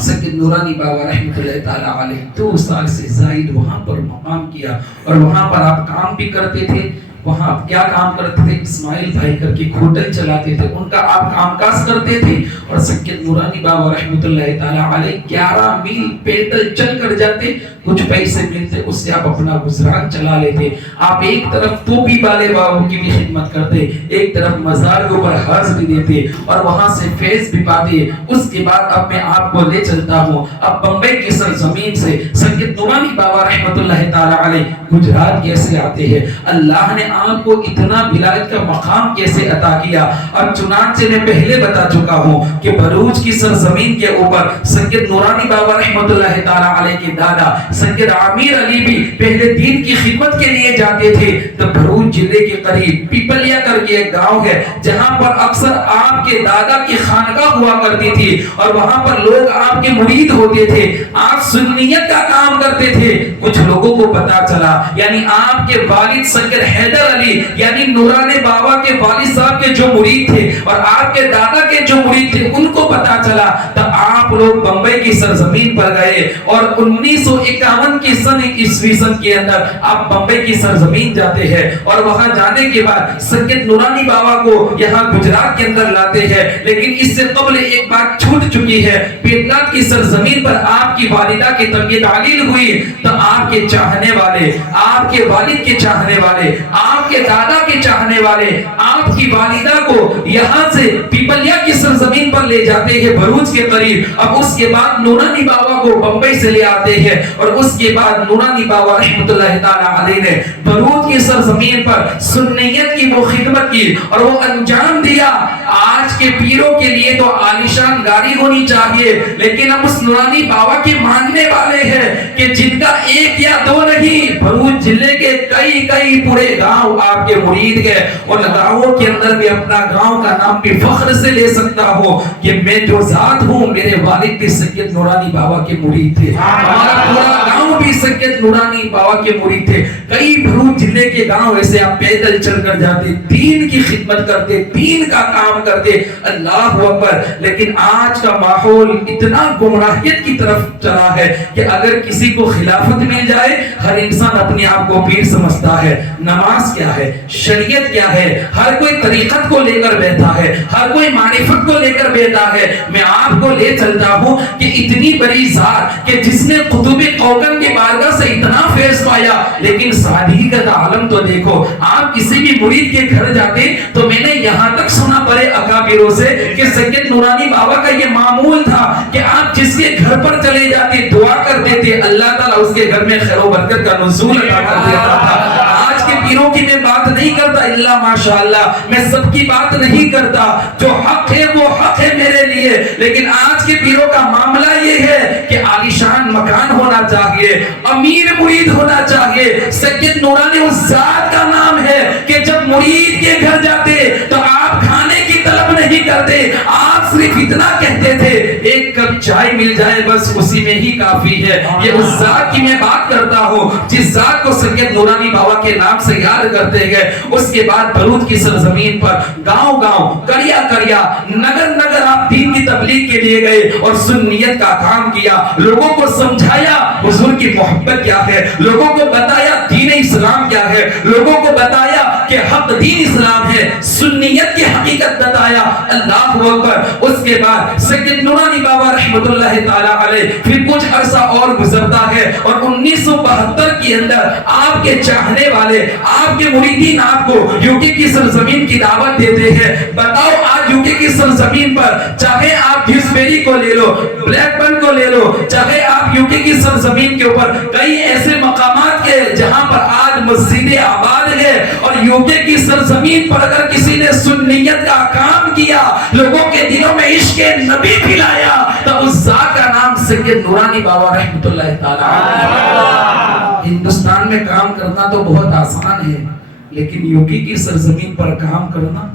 سید نورانی بابا رحمۃ اللہ تعالی علیہ 2 سال سے زائد وہاں پر مقام کیا اور وہاں پر آپ کام بھی کرتے تھے. وہاں آپ کیا کام کرتے تھے؟ اسماعیل بھائی کر کے ہوٹل چلاتے تھے. ان کا آپ کام کاج کرتے تھے اور سید نورانی بابا رحمۃ اللہ تعالی علیہ 11 میل پیدل چل کر جاتے. کچھ پیسے ملتے اس سے آپ اپنا گزران چلا لیتے. آپ ایک طرف توپی والے بابوں کی بھی خدمت کرتے ایک طرف مزار کے اوپر حاضری دیتے اور وہاں سے فیض بھی پاتے. اس کے بعد اب میں آپ کو لے چلتا ہوں اب بمبئی کی سرزمین سے سید نورانی بابا رحمۃ اللہ تعالی علیہ گجرات کیسے آتے ہیں. اللہ نے آپ کو اتنا ولایت کا مقام کیسے عطا کیا. اب چنانچہ میں پہلے بتا چکا ہوں کہ بھروچ کی سرزمین کے اوپر سید نورانی بابا رحمۃ اللہ تعالی علیہ کے دادا سید عامر علی بھی پہلے دین کی خدمت کے لیے جاتے تھے. تو بھروچ ضلع کے قریب پیپلیا کر کے ایک گاؤں ہے جہاں پر اکثر آپ کے دادا کی خانقاہ ہوا کرتی تھی اور وہاں پر لوگ آپ کے مرید ہوتے تھے. آپ سنیت کا کام کرتے تھے. کچھ لوگوں کو پتا چلا یعنی آپ کے والد سید حیدر علی یعنی نورانی بابا کے والد صاحب کے جو مرید تھے اور آپ کے دادا کے جو مرید تھے ان کو پتا چلا تو آپ لوگ بمبئی کی سرزمین پر گئے اور 1951 کی سن عیسوی سن کے اندر آپ بمبئی کی سرزمین جاتے ہیں اور وہاں جانے کے بعد سید نورانی بابا کو یہاں گجرات کے اندر لاتے ہیں. لیکن اس سے قبل ایک بات چھوٹ چکی ہے. پیٹلات کی سرزمین پر آپ کی والدہ کی طبیعت علیل ہوئی تو آپ کے چاہنے والے آپ کے والد کے چاہنے والے آپ کے دادا کے چاہنے والے آپ کی والدہ کو یہاں سے پیپلیا کی سرزمین پر لے جاتے ہیں بھروچ کے قریب. اب اس کے بعد نورانی بابا کو بمبئی سے لے آتے ہیں اور اس کے بعد نورانی بابا رحمۃ اللہ تعالی علیہ نے بھروچ کی سرزمین پر سنیت کی وہ خدمت کی اور وہ انجام دیا. آج کے پیروں کے لیے تو عالیشان گاڑی ہونی چاہیے لیکن ہم اس نورانی بابا کے ماننے والے ہیں کہ جن کا 1 یا 2 نہیں بھروچ ضلع کے کئی پورے گاؤں آپ کے مرید گئے اور گاؤں کے اندر بھی اپنا گاؤں کا نام بھی فخر سے لے سکتا ہوں کہ میں جو ذات ہوں میرے والد بھی سید نورانی بابا کے مرید تھے. ہمارا پورا گاؤں بھی سید سید نورانی بابا کے مرید تھے. کئی بھروچ ضلع کے گاؤں ایسے آپ پیدل چل کر جاتے, دین کی خدمت کرتے, دین کا کام کرتے. اللہ اکبر. لیکن آج کا ماحول اتنا گمراہیت کی طرف چلا ہے کہ اگر کسی کو خلافت مل جائے ہر انسان اپنے آپ کو پیر سمجھتا ہے. نماز کیا ہے, شریعت کیا ہے, ہر کوئی طریقت کو لے کر بیٹھا ہے, ہر کوئی معرفت کو لے کر بیٹھا ہے. میں آپ کو لے چلتا ہوں کہ اتنی بڑی ذات کہ جس نے قطب کوکب کی بارگاہ سے اتنا فیض پایا, لیکن سادگی کا عالم تو دیکھو. آپ کسی بھی مرید کے گھر جاتے تو میں نے یہاں تک سنا بڑے اکابروں سے کہ سید نورانی بابا کا یہ معمول تھا کہ آپ جس کے گھر پر چلے جاتے دعا کر دیتے, اللہ تعالیٰ اس کے گھر میں خیر و برکت کا نزول عطا کر دیتا تھا. آج کے پیروں کی میں بات نہیں کرتا, اللہ ماشاءاللہ میں سب کی بات نہیں کرتا, جو حق ہے وہ حق ہے میرے لیے. لیکن آج کے پیروں کا معاملہ یہ ہے کہ عالیشان مکان ہونا چاہیے, امیر مرید ہونا چاہیے. سید نورانی اس ذات کا نام ہے کہ جب مرید کے گھر جاتے تو آپ کھانے کی طلب نہیں کرتے, آپ صرف اتنا کہتے تھے ایک کپ چائے مل جائے بس اسی میں ہی کافی ہے. یہ اس ذات کی میں بات کرتا ہوں جس ذات کو سید نورانی بابا کے نام سے یاد کرتے گئے. اس کے بعد بھروچ کی سرزمین پر گاؤں گاؤں, کریا کریا, نگر نگر آپ دین کی تبلیغ کے لیے گئے اور سنیت کا کام کیا. لوگوں کو سمجھایا حضور کی محبت کیا ہے, لوگوں کو بتایا دین اسلام کیا ہے, لوگوں کو بتایا کہ حق دین اسلام ہے, سنیت کی حقیقت بتایا. اللہ اکبر. اس کے بعد سید نورانی بابا رحمت اللہ تعالی علیہ پھر کچھ عرصہ اور گزرتا ہے اور 1972 کے اندر آپ کے چاہنے والے, آپ کے مریدین آپ کو یوکے کی سرزمین کی دعوت دیتے ہیں. بتاؤ آج یوکے کی سرزمین پر چاہے آپ ڈیوسبیری کو لے لو, بلیک برن کو لے لو, چاہے آپ یوکے کی سرزمین کے اوپر کئی ایسے مقامات کے جہاں پر آج مسجد آباد ہے, اور یوکے کی سرزمین پر اگر کسی نے سنیت کا کام کیا, لوگوں کے دلوں میں عشق نبی پھیلایا, تو اس ذات کا نام سید نورانی بابا رحمت اللہ تعالی. ہندوستان میں کام کرنا تو بہت آسان ہے, لیکن یوکے کی سرزمین پر کام کرنا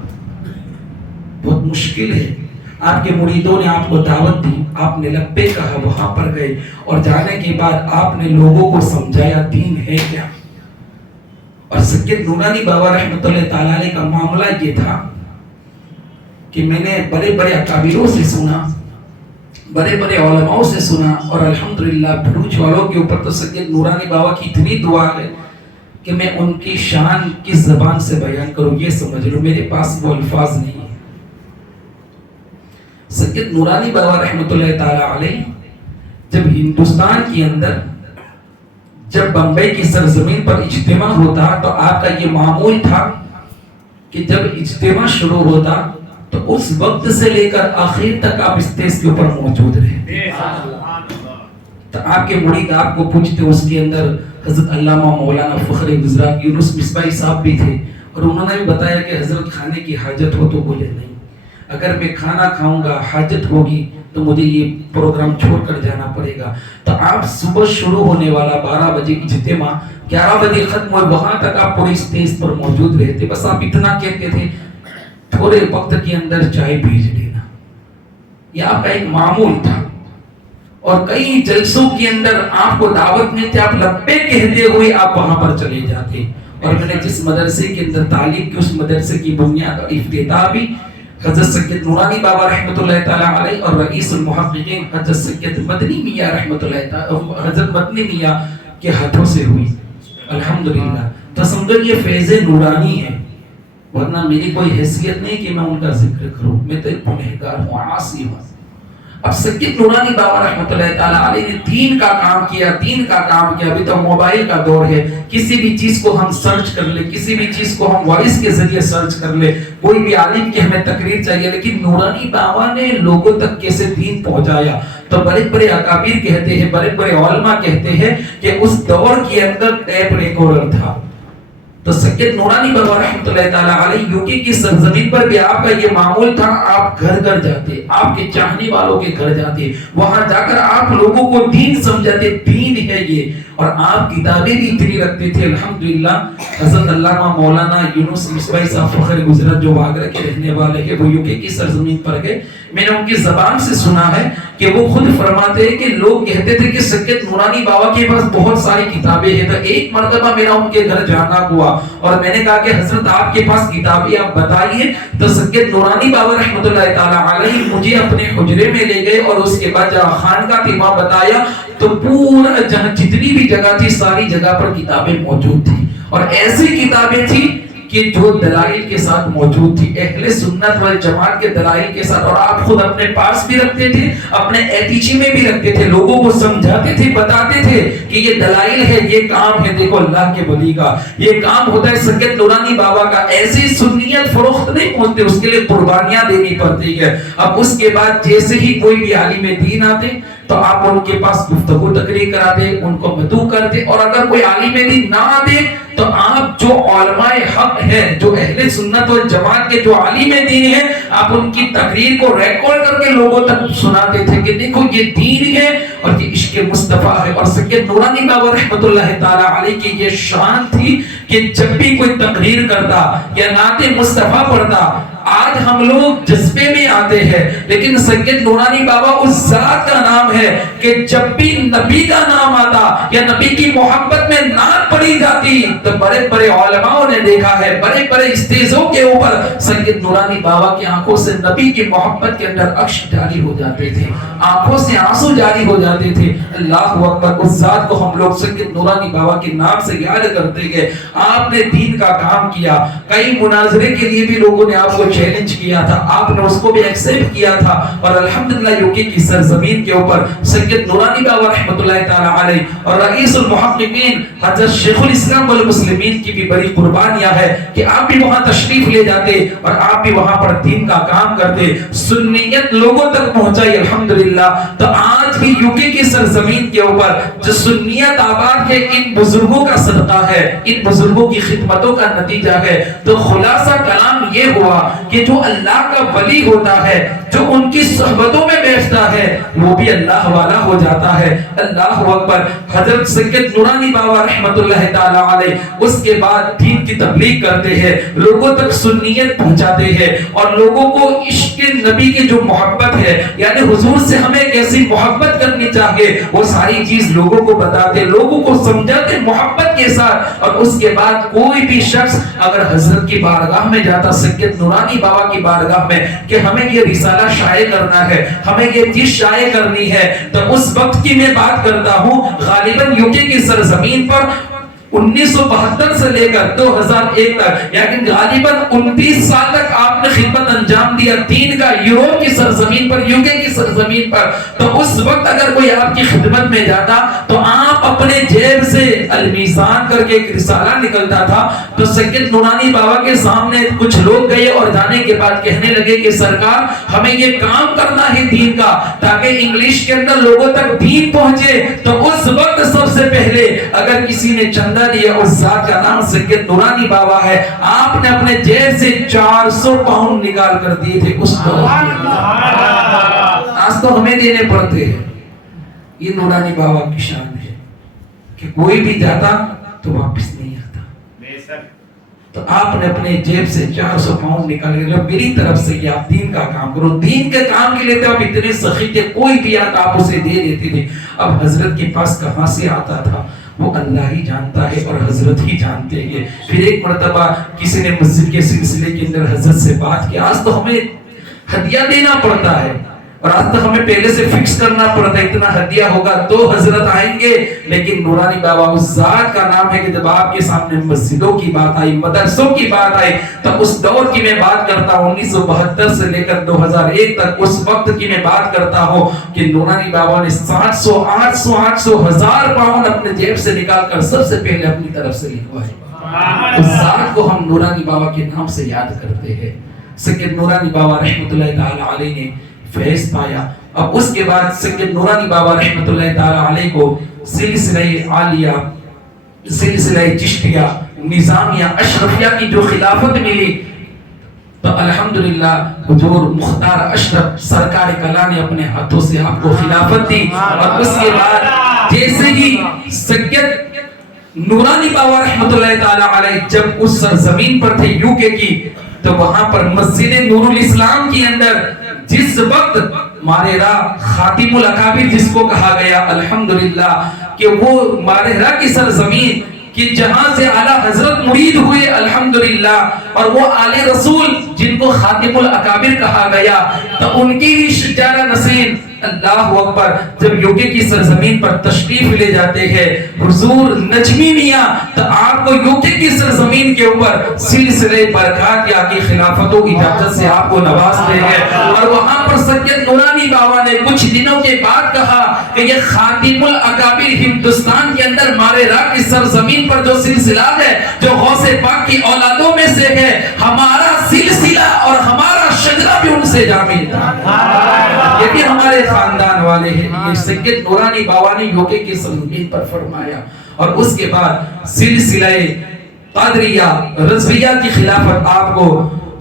بہت مشکل ہے. آپ کے مریدوں نے آپ کو دعوت دی, آپ نے لبے کہا, وہاں پر گئے اور جانے کے بعد آپ نے لوگوں کو سمجھایا دین ہے کیا. اور سید نورانی بابا رحمت اللہ تعالی کا معاملہ یہ تھا کہ میں نے بڑے بڑے اکابروں سے سنا, بڑے بڑے علماء سے سنا, اور الحمدللہ بھروچ والوں کے اوپر تو سید نورانی بابا کی اتنی دعا ہے کہ میں ان کی شان کس زبان سے بیان کروں یہ سمجھ لو, میرے پاس وہ الفاظ نہیں ہیں. سید نورانی بابا رحمت اللہ تعالی علیہ جب ہندوستان کے اندر, جب بمبئی کی سرزمین پر اجتماع ہوتا تو آپ کا یہ معمول تھا کہ جب اجتماع شروع ہوتا تو اس وقت سے لے کر آخر تک آپ اسٹیج کے اوپر موجود رہے. تو آپ کے مرید آپ کو پوچھتے, اس کے اندر حضرت علامہ مولانا فخر گجرات یونس مصباحی صاحب بھی تھے, اور انہوں نے بھی بتایا کہ حضرت کھانے کی حاجت ہو تو بولے نہیں, اگر میں کھانا کھاؤں گا حاجت ہوگی تو مجھے یہ پروگرام چھوڑ کر جانا پڑے گا. تو آپ صبح شروع ہونے والا 12 بجے اجتماع 11 بجے ختم ہوئے, وہاں تک آپ پوری اسٹیج پر موجود رہتے. بس آپ اتنا کہتے تھے تھوڑے وقت کے اندر چائے بھیج دینا, یہ آپ کا ایک معمول تھا. اور کئی جلسوں کے اندر آپ کو دعوت میں تھے, آپ لبے کہتے ہوئے آپ وہاں پر چلے جاتے. اور میں نے جس مدرسے کے اندر تعلیم کی, اس مدرسے کی بنیاد اور افتتاح بھی حضرت سید نورانی بابا رحمت اللہ تعالی علیہ اور رئیس المحققین حضرت سید مدنی میاں رحمت اللہ تعالی, حضرت مدنی میاں کے ہاتھوں سے ہوئی. الحمدللہ. تو سمجھو یہ فیض نورانی ہے, ورنہ میری کوئی حیثیت نہیں کہ میں ان کا ذکر کروں, میں تو ایک گنہگار ہوں, عاصی ہوں. اب سید نورانی بابا رحمت اللہ تعالی علیہ نے دین کا کام کیا, دین کا کام کیا. ابھی تو موبائل کا دور ہے, کسی بھی چیز کو ہم سرچ کر لیں, کسی بھی چیز کو ہم وائس کے ذریعے سرچ کر لیں, کوئی بھی عالم کی ہمیں تقریر چاہیے. لیکن نورانی بابا نے لوگوں تک کیسے دین پہنچایا, تو بڑے بڑے اکابر کہتے ہیں, بڑے بڑے علماء کہتے ہیں کہ اس دور کے اندر ٹیپ ریکارڈر تھا. تو سید نورانی بابا رحمت اللہ تعالی علیہ یوکے کی سرزمین پر بھی آپ کا یہ معمول تھا, آپ گھر گھر جاتے, آپ کے چاہنے والوں کے گھر جاتے, وہاں جا کر آپ لوگوں کو دین سمجھاتے, دین ہے یہ. اور آپ کتابیں بھی اتنی رکھتے تھے. الحمدللہ حضرت علامہ مولانا یونس مصباحی صاحب فخر گجرات جو آگرہ کے رہنے والے ہیں، وہ یوکے کی سرزمین پر گئے. میں نے ان کی زبان سے سنا ہے کہ وہ خود فرماتے ہیں کہ لوگ کہتے تھے کہ سید نورانی بابا کے پاس بہت ساری کتابیں ہیں. تو ایک مرتبہ میرا ان کے گھر جانا ہوا اور میں نے کہا کہ حضرت آپ کے پاس کتابیں آپ بتائیے. تو سید نورانی بابا رحمۃ اللہ تعالی علیہ مجھے اپنے حجرے میں لے گئے اور اس کے بعد جہاں خانقاہ تھی وہاں بتایا تو پورا جہاں جتنی بھی جگہ تھی ساری جگہ پر کتابیں موجود تھی، اور ایسی کتابیں تھی کہ جو دلائل کے ساتھ موجود تھی، اہل سنت والجماعت کے دلائل کے ساتھ. اور آپ خود اپنے پاس بھی رکھتے تھے، اپنے ایٹیچی میں بھی رکھتے تھے، لوگوں کو سمجھاتے تھے، بتاتے تھے کہ یہ دلائل ہے، یہ کام ہے دیکھو اللہ کے ولی کا، یہ کام ہوتا ہے سید نورانی بابا کا. ایسی سنیت فروخت نہیں پہنچتے، اس کے لیے قربانیاں دینی پڑتی ہے. اب اس کے بعد جیسے ہی کوئی بھی عالم دین آتے تو آپ ان کے پاس گفتگو تقریر کراتے، ان کو مدعو کرتے. اور اگر کوئی عالم دین نہ آتے تو آپ جو علماء حق ہیں، جو اہل سنت والجماعت کے جو عالم دین ہیں، آپ ان کی تقریر کو ریکارڈ کر کے لوگوں تک سناتے تھے کہ دیکھو یہ دین ہے اور یہ عشق مصطفیٰ ہے. اور سید نورانی بابا رحمۃ اللہ تعالی علیہ کی یہ شان تھی کہ جب بھی کوئی تقریر کرتا یا نعت مصطفیٰ پڑھتا، آج ہم لوگ جذبے میں آتے ہیں لیکن سید نورانی بابا اس ذات کا نام ہے کہ جب بھی نبی کا نام آتا یا نبی کی محبت میں نعت پڑھی جاتی تو بڑے بڑے علماء نے دیکھا ہے، بڑے بڑے اسٹیجوں کے اوپر سید نورانی بابا کی آنکھوں سے نبی کی محبت کے اندر عشق جاری ہو جاتے تھے، آنکھوں سے آنسو جاری ہو جاتے تھے. اللہ اکبر. اس ذات کو ہم لوگ سید نورانی بابا کے نام سے یاد کرتے گئے. آپ نے دین کا کام کیا، کئی مناظرے کے لیے بھی لوگوں نے آپ کو چیلنج کیا تھا، آپ نے اس کو بھی ایکسپٹ کیا تھا. اور الحمدللہ یوکے کی سرزمین کے اوپر سید نورانی بابا رحمۃ اللہ تعالی علیہ اور رئیس المحققین حضرت شیخ الاسلام والمسلمین کی بھی بڑی قربانیاں ہے کہ آپ بھی وہاں تشریف لے جاتے اور آپ بھی وہاں پر دین کا کام کرتے، سنیت لوگوں تک پہنچائی. الحمدللہ. تو آج بھی یوکے کی سرزمین کے اوپر جو سنیت آباد ہے، ان بزرگوں کا صدقہ ہے، ان بزرگوں کی خدمتوں کا نتیجہ ہے. تو خلاصہ کلام یہ ہوا کہ جو اللہ کا ولی ہوتا ہے، جو ان کی صحبتوں میں بیٹھتا ہے، وہ بھی اللہ والا ہو جاتا ہے. اللہ اکبر. حضرت سید نورانی بابا رحمۃ اللہ تعالی علیہ اس کے بعد دین کی تبلیغ کرتے ہیں، لوگوں تک سنیت پہنچاتے ہیں اور لوگوں کو عشق نبی کی جو محبت ہے، یعنی حضور سے ہمیں کیسی محبت کرنی چاہیے، وہ ساری چیز لوگوں کو بتاتے، لوگوں کو سمجھاتے محبت کے ساتھ. اور اس کے بعد کوئی بھی شخص اگر حضرت کی بارگاہ میں جاتا، سید نورانی بابا کی بارگاہ میں کہ ہمیں یہ رسالہ شائع کرنا ہے، ہمیں یہ چیز شائع کرنی ہے، تو اس وقت کی میں بات کرتا ہوں غالباً یوکے کی سرزمین پر 1972 سے لے کر 2001 تک، یعنی غالباً 29 سال تک آپ نے خدمت انجام دیا دین کا یوروپ کی سرزمین پر، یوکے کی سرزمین پر. تو اس وقت اگر کوئی آپ کی خدمت میں جاتا تو آپ اپنے جیب سے المیزان کر کے ایک رسالہ نکلتا تھا. تو سید نورانی بابا کے سامنے کچھ لوگ گئے اور جانے کے بعد کہنے لگے کہ سرکار ہمیں یہ کام کرنا ہے دین کا تاکہ انگلش کے اندر لوگوں تک دین پہنچے. تو اس وقت سب سے پہلے اگر کسی نے چندہ دیا، اس ذات کا نام سید نورانی بابا ہے. آپ نے اپنے جیب سے 400 پاؤنڈ نکال کر دیے تھے اس دور میں. آج تو ہمیں دینے پڑتے ہیں. یہ نورانی بابا کی شان ہے کہ کوئی بھی جاتا تو واپس نہیں آتا. تو آپ نے اپنے جیب سے 400 پاؤنڈ نکالے، میری طرف سے کہ آپ دین کا کام کرو. دین کے کام کے لیے آپ اتنے سخی تھے، کوئی بھی آتا آپ اسے دے دیتے تھے. اب حضرت کے پاس کہاں سے آتا تھا وہ اللہ ہی جانتا ہے اور حضرت ہی جانتے ہیں. پھر ایک مرتبہ کسی نے مسجد کے سلسلے کے اندر حضرت سے بات کی، آج تو ہمیں ہدیہ دینا پڑتا ہے اور آج تک ہمیں پہلے سے فکس کرنا پڑتا ہے اتنا ہدیہ ہوگا تو حضرت آئیں گے. لیکن نورانی بابا اس ذات کا نام ہے کہ جب آپ کے سامنے مسجدوں کی بات آئی، مدرسوں کی بات آئی، تو اس دور کی میں بات کرتا ہوں 1972 سے لے کر 2001 تک، اس وقت کی میں بات کرتا ہوں کہ نورانی بابا نے 700 800 800 1000 پاؤنڈ اپنے جیب سے نکال کر سب سے پہلے اپنی طرف سے لکھوائے. اس ذات کو ہم نورانی بابا کے نام سے یاد کرتے ہیں. سید نورانی بابا رحمۃ اللہ تعالی علیہ نے فیض پایا. اب اس کے بعد سید نورانی بابا رحمۃ اللہ تعالی علیہ کو سلسلہ عالیہ، سلسلہ چشتیہ، نظامیہ، اشرفیہ کی جو خلافت ملی تو الحمدللہ حضور مختار اشرف سرکار کلا نے اپنے ہاتھوں سے آپ کو خلافت دی. اور اس کے بعد جیسے ہی سید نورانی بابا رحمت اللہ تعالی علیہ جب اس سرزمین پر تھے یو کے کی، تو وہاں پر مسجد نور الاسلام کے اندر جس وقت مارہرہ خاتم الاکابر جس کو کہا گیا الحمدللہ کہ وہ مارہرہ کی سرزمین کہ جہاں سے اعلیٰ حضرت مرید ہوئے الحمدللہ، اور وہ آل رسول جن کو خاتم الاکابر کہا گیا، تو ان کی ہی شجاعہ نشین اللہ اکبر جب یوکے کی سرزمین پر تشریف لے جاتے ہیں حضور نجمی میاں، تو آپ کو یوکے کی سرزمین کے اوپر سلسلے برکات یا کی خلافت و اجازت سے آپ کو نوازتے ہیں، اور وہاں پر سید نورانی بابا نے کچھ دنوں کے بعد کہا کہ یہ خاتم الاکابر ہندوستان کے اندر مارہرہ کی سرزمین پر جو سلسلہ ہے، جو غوث پاک کی اولادوں میں سے ہے، ہمارا سلسلہ اور ہمارا شجرہ بھی ان سے جا ملتا ہے، یہ بھی ہمارے خاندان والے ہیں۔ یہ سید نورانی بابا نے یوکے کی سرزمین پر فرمایا، اور اس کے بعد سلسلہ قادریہ رضویہ کی خلافت آپ کو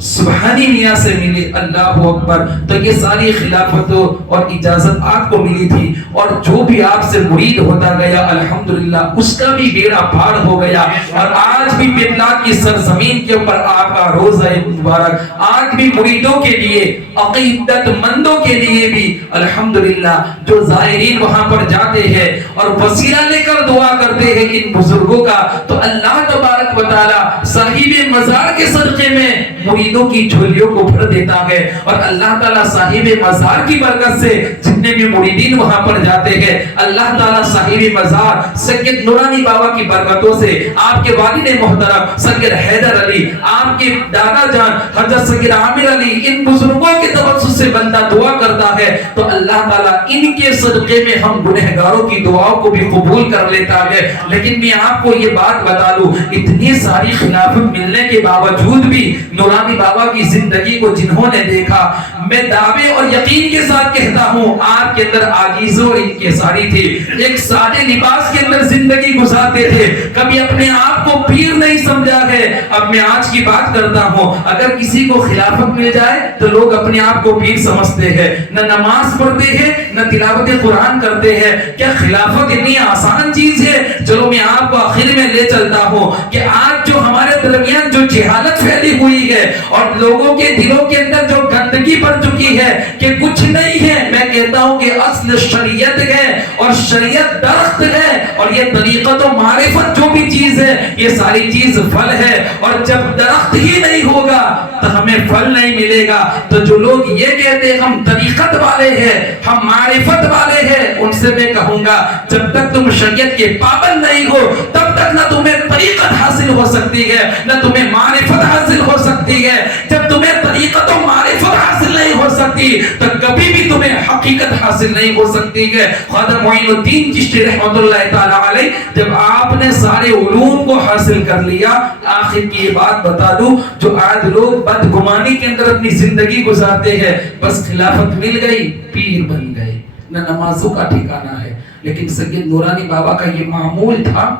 سبحانی میاں سے ملی، اللہ اکبر، تو یہ ساری خلافت اور اجازت آپ کو ملی تھی، اور جو بھی آپ سے مرید ہوتا گیا الحمدللہ اس کا بھی بیڑا پار ہو گیا، اور آج بھی بیتلا کی سرزمین کے اوپر آپ کا روزہ مبارک آج بھی مریدوں کے لیے عقیدت مندوں کے لیے بھی الحمدللہ جو زائرین وہاں پر جاتے ہیں اور وسیلہ لے کر دعا کرتے ہیں ان بزرگوں کا، تو اللہ تبارک و تعالی صاحب مزار کے صدقے میں مریدوں کی جھولیوں کو بھر دیتا ہے، اور اللہ تعالیٰ صاحب مزار کی برکت سے جتنے بھی مریدین وہاں پر جاتے ہیں اللہ تعالیٰ صاحب مزار سید نورانی بابا کی برکتوں سے آپ کے والد محترم سید حیدر علی، آپ کے دادا جان حضرت سید عامر علی، ان بزرگوں کے توسط سے بندہ دعا کرتا ہے تو اللہ تعالیٰ ان کے صدقے میں ہم گنہگاروں کی دعاؤں کو بھی قبول کر لیتا ہے۔ لیکن میں آپ کو یہ بات بتا دوں، اتنی ساری خلافت ملنے کے باوجود بھی نورانی بابا کی زندگی کو جنہوں نے دیکھا، میں دعوے اور یقین کے ساتھ کہتا ہوں آپ کے اندر عاجزی اور انکساری تھی، ایک سادے لباس کے اندر زندگی گزارتے تھے، کبھی اپنے آپ کو پیر نہیں سمجھا ہے۔ اب میں آج کی بات کرتا ہوں، اگر کسی کو خلافت مل جائے تو لوگ اپنے آپ کو پیر سمجھتے ہیں، نہ نماز پڑھتے ہیں نہ تلاوت قرآن کرتے ہیں۔ کیا خلافت اتنی آسان چیز ہے؟ چلو میں آپ کو آخر میں لے چلتا ہوں کہ آج جو ہمارے درمیان جو جہالت پھیلی ہوئی ہے اور لوگوں کے دلوں کے اندر جو گندگی بڑھ چکی ہے کہ کچھ نہیں ہے، میں کہتا ہوں کہ اصل شریعت ہے، اور شریعت درخت ہے، اور یہ طریقت و معرفت جو بھی چیز ہے یہ ساری چیز پھل ہے، اور جب درخت ہی نہیں ہوگا تو ہمیں پھل نہیں ملے گا۔ تو جو لوگ یہ کہتے ہیں ہم طریقت والے ہیں، ہم معرفت والے ہیں، ان سے میں کہوں گا جب تک تم شریعت کے پابند نہیں ہو تب تک نہ تمہیں طریقت حاصل ہو سکتی ہے نہ تمہیں معرفت حاصل ہو سکتی ہے۔ جب تمہیں طریقت و معرفت حاصل نہیں ہو سکتی تو کبھی بھی تمہیں حقیقت حاصل نہیں ہو سکتی ہے۔ خواجہ معین الدین چشتی رحمۃ اللہ تعالی علیہ جب آپ نے سارے علوم کو حاصل کر لیا، آخر کی یہ بات بتا دوں، جو آج لوگ بدگمانی کے اندر اپنی زندگی گزارتے ہیں، بس خلافت مل گئی پیر بن گئے، نہ نمازوں کا ٹھکانہ ہے۔ لیکن سید نورانی بابا کا یہ معمول تھا،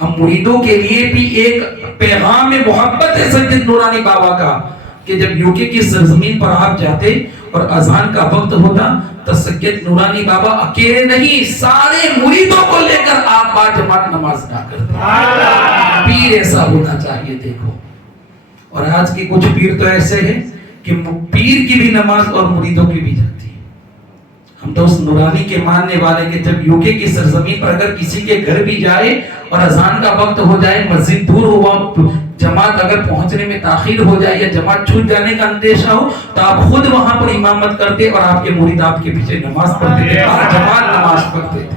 ہم مریدوں کے لیے بھی ایک پیغام محبت ہے سید نورانی بابا کا کہ جب یوکے کی سرزمین پر آپ جاتے اور اذان کا وقت ہوتا تو سید نورانی بابا اکیلے نہیں سارے مریدوں کو لے کر آپ با جماعت نماز ادا کرتے۔ پیر ایسا ہونا چاہیے دیکھو، اور آج کے کچھ پیر تو ایسے ہیں کہ پیر کی بھی نماز اور مریدوں کی بھی جاتی ہے۔ ہم تو اس نورانی کے ماننے والے کہ جب یوکے کی سرزمین پر اگر کسی کے گھر بھی جائے اور اذان کا وقت ہو جائے، مسجد دور ہوا، جماعت اگر پہنچنے میں تاخیر ہو جائے یا جماعت چھوٹ جانے کا اندیشہ ہو تو آپ خود وہاں پر امامت کرتے اور آپ کے مرید آپ کے پیچھے نماز پڑھتے تھے، جماعت نماز پڑھتے تھے۔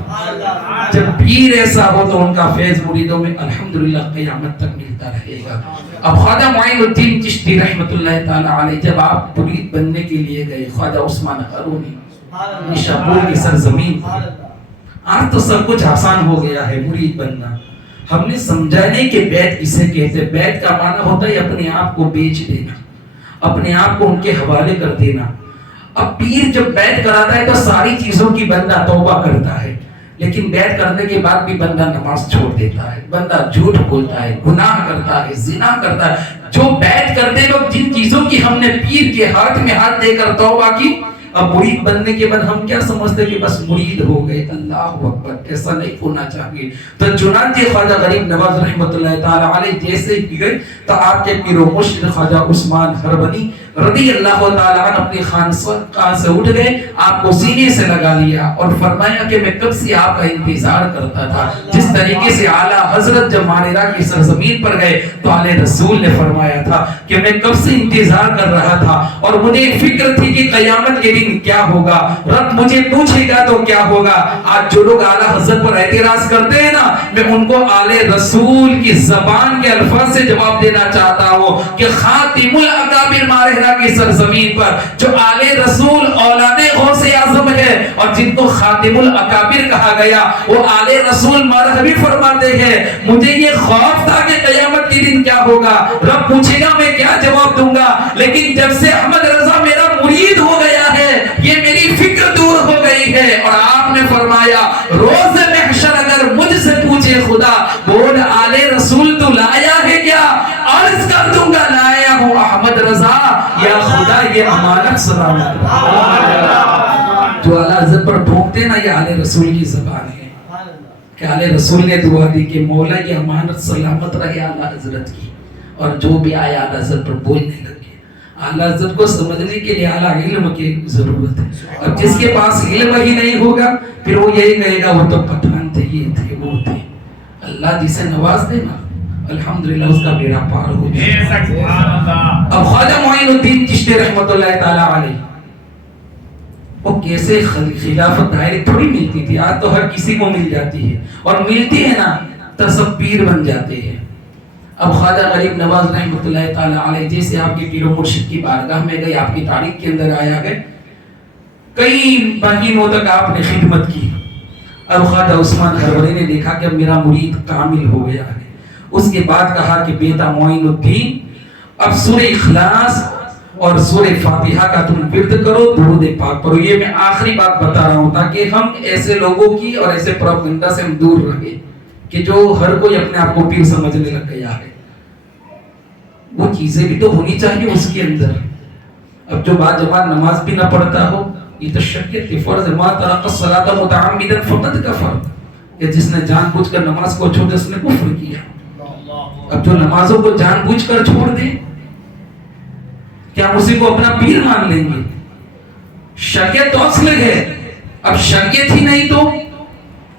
جب پیر ایسا ہو تو ان کا فیض مریدوں میں الحمدللہ قیامت تک ملتا رہے گا۔ اب خواجہ معین الدین چشتی رحمۃ اللہ تعالی علیہ جب آپ مرید بننے کے لیے گئے خواجہ عثمان ہارونی نشاپور کی سرزمین، آج تو سب کچھ آسان ہو گیا ہے مرید بننا۔ ہم نے سمجھا نہیں کہ بیعت کسے کہتے۔ بیعت کا معنی ہوتا ہے اپنے آپ کو بیچ دینا، اپنے آپ کو ان کے حوالے کر دینا۔ اب پیر جب بیعت کراتا ہے تو ساری چیزوں کی بندہ توبہ کرتا ہے، لیکن بیعت کرنے کے بعد بھی بندہ نماز چھوڑ دیتا ہے، بندہ جھوٹ بولتا ہے، گناہ کرتا ہے، زنا کرتا ہے۔ جو بیعت کرتے وقت جن چیزوں کی ہم نے پیر کے ہاتھ میں ہاتھ دے کر توبہ کی اب مرید بننے کے بعد ہم کیا سمجھتے کہ بس مرید ہو گئے، اللہ اکبر، ایسا نہیں ہونا چاہیے۔ تو چنانچہ خواجہ غریب نواز رحمۃ اللہ تعالی علیہ جیسے ہی گئے تو آپ کے پیر و مرشد خواجہ عثمان ہرونی رضی اللہ تعالی عنہ اپنی خانقاہ سے اٹھ گئے، آپ کو سینے سے لگا لیا اور فرمایا کہ میں کب سے آپ کا انتظار کرتا تھا۔ جس طریقے سے اعلیٰ حضرت جب ماریرا کی سرزمین پر گئے تو اعلیٰ رسول نے فرمایا تھا کہ میں کب سے انتظار کر رہا تھا اور مجھے فکر تھی کہ قیامت کے دن کیا ہوگا، رب مجھے پوچھے گا تو کیا ہوگا۔ آج جو لوگ اعلیٰ حضرت پر اعتراض کرتے ہیں نا، میں ان کو اعلیٰ رسول کی زبان کے الفاظ سے جواب دینا چاہتا ہوں کہ خاتم الاکابر ماریرا کی سرزمین پر جو اعلیٰ رسول اولاد غوث اعظم ہے اور جن کو خاتم الاکابر کہا گیا، وہ اعلیٰ رسول مرحبی فرماتے ہیں مجھے یہ خوف تھا کہ قیامت کے دن کیا ہوگا، رب پوچھے گا میں کیا جواب دوں گا، لیکن جب سے احمد رضا میرا مرید ہو گیا ہے یہ میری فکر دور ہو گئی ہے۔ اور آپ نے فرمایا روز محشر اگر مجھ سے پوچھے خدا بول اعلیٰ رسول تو لایا ہے کیا، عرض کر دوں گا لایا ہوں احمد رضا، یا خدا یہ امانت سلامت۔ جو اعلیٰ حضرت پر ٹھوکتے نا یہ اعلیٰ رسول کی زبان ہے کہ اعلیٰ رسول نے دعا دی کہ مولا یہ امانت سلامت رہے اعلیٰ حضرت کی، اور جو بھی آیا اعلیٰ حضرت پر بولنے لگے۔ اعلیٰ حضرت کو سمجھنے کے لیے اعلیٰ علم کی ضرورت ہے، اب جس کے پاس علم ہی نہیں ہوگا پھر وہ یہی کہے گا وہ تو پٹھان تھے، یہ تھے وہ تھے۔ اللہ جسے نواز دے نا الحمدللہ اس کا بیڑا پار ہو جائے۔ اب خواجہ معین الدین چشتی رحمۃ اللہ تعالی علیہ وہ کیسے خلافت دائرے تھوڑی ملتی تھی، آج تو ہر کسی کو مل جاتی ہے، اور ملتی ہے نا تو سب پیر بن جاتے ہیں۔ اب خواجہ غریب نواز رحمۃ اللہ تعالی علیہ جیسے آپ کے پیر و مرشد کی بارگاہ میں گئے، آپ کی تاریخ کے اندر آیا گئے، کئی مہینوں تک آپ نے خدمت کی۔ اب خواجہ عثمان ہرونی نے دیکھا کہ اب میرا مرید کامل ہو گیا ہے، اس کے بعد کہا کہ بیٹا معین الدین اب سورہ اخلاص اور سورہ فاتحہ کا تم ورد کرو، درود پاک پڑھو۔ یہ میں آخری بات بتا رہا ہوں تاکہ ہم ایسے لوگوں کی اور ایسے پروپیگنڈا سے ہم دور رہیں کہ جو ہر کوئی اپنے آپ کو پیر سمجھنے لگ گیا ہے۔ وہ چیزیں بھی تو ہونی چاہیے اس کے اندر۔ اب جو بعد جماعت نماز بھی نہ پڑھتا ہو یہ تو شریعت کی فرض ہے، ما ترک الصلاۃ متعمدا فقد کفر، کہ جس نے جان بوجھ کر نماز کو چھوڑ دیا اس نے کفر کیا۔ اب جو نمازوں کو جان بوجھ کر چھوڑ دے کیا اسی کو اپنا پیر مان لیں گے؟ شریعت تو اصل ہے، اب شریعت ہی نہیں تو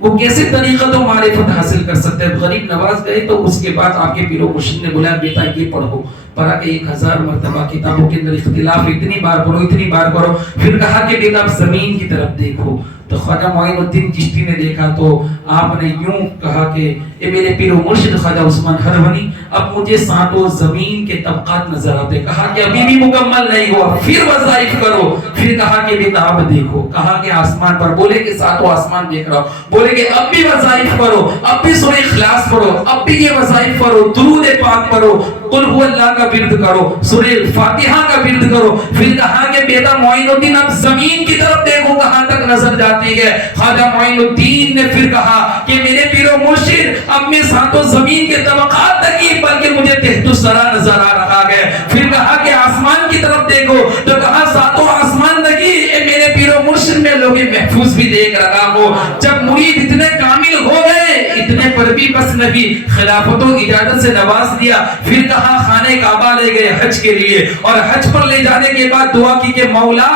وہ کیسے طریقت و معرفت حاصل کر سکتے ہیں؟ غریب نواز گئے تو اس کے بعد آپ کے پیر و مرشد نے بولا بیٹا یہ پڑھو، پڑھا کہ 1000 مرتبہ کتابوں کے اندر اختلاف، اتنی بار پڑھو اتنی بار پڑھو، پھر کہا کہ بیٹا اب زمین کی طرف دیکھو۔ تو خواجہ معین الدین چشتی نے دیکھا تو آپ نے یوں کہا کہ اے میرے پیر و مرشد خواجہ عثمان ہرونی اب مجھے ساتوں زمین کے طبقات نظر آتے، کہا کہ ابھی بھی مکمل نہیں ہوا، پھر وظائف کرو۔ پھر کہا کہ بیٹا اب دیکھو، کہا کہ آسمان پر، بولے کہ ساتوں آسمان دیکھ رہا ہوں، بولے کہ اب بھی وظائف کرو، اب بھی سورہ اخلاص پڑھو، اب بھی یہ وظائف کرو، درود پاک پڑھو، قل هو اللہ کا ورد کرو، سورہ فاتحہ کا ورد کرو۔ پھر کہا کہ بیٹا معین الدین اب زمین کی طرف دیکھو کہاں تک نظر جاتی ہے۔ خواجہ معین الدین نے پھر کہا کہ میرے پیر و مرشد اب میں ساتوں زمین کے طبقات تک ہی بلکہ مجھے تحت الثری نظر آ رہا ہے۔ پھر کہا کہ آسمان کی طرف دیکھو، تو کہا ساتوں آسمان تک ہی اے میرے پیر و مرشد میں لوگ محفوظ بھی دیکھ رہا ہوں۔ جب مرید اتنے کامل ہو گئے اتنے پر بھی بس نہیں، خلافت و اجازت سے نواز دیا۔ پھر کہا خانہ کعبہ لے گئے حج کے لیے، اور حج پر لے جانے کے بعد دعا کی کہ مولا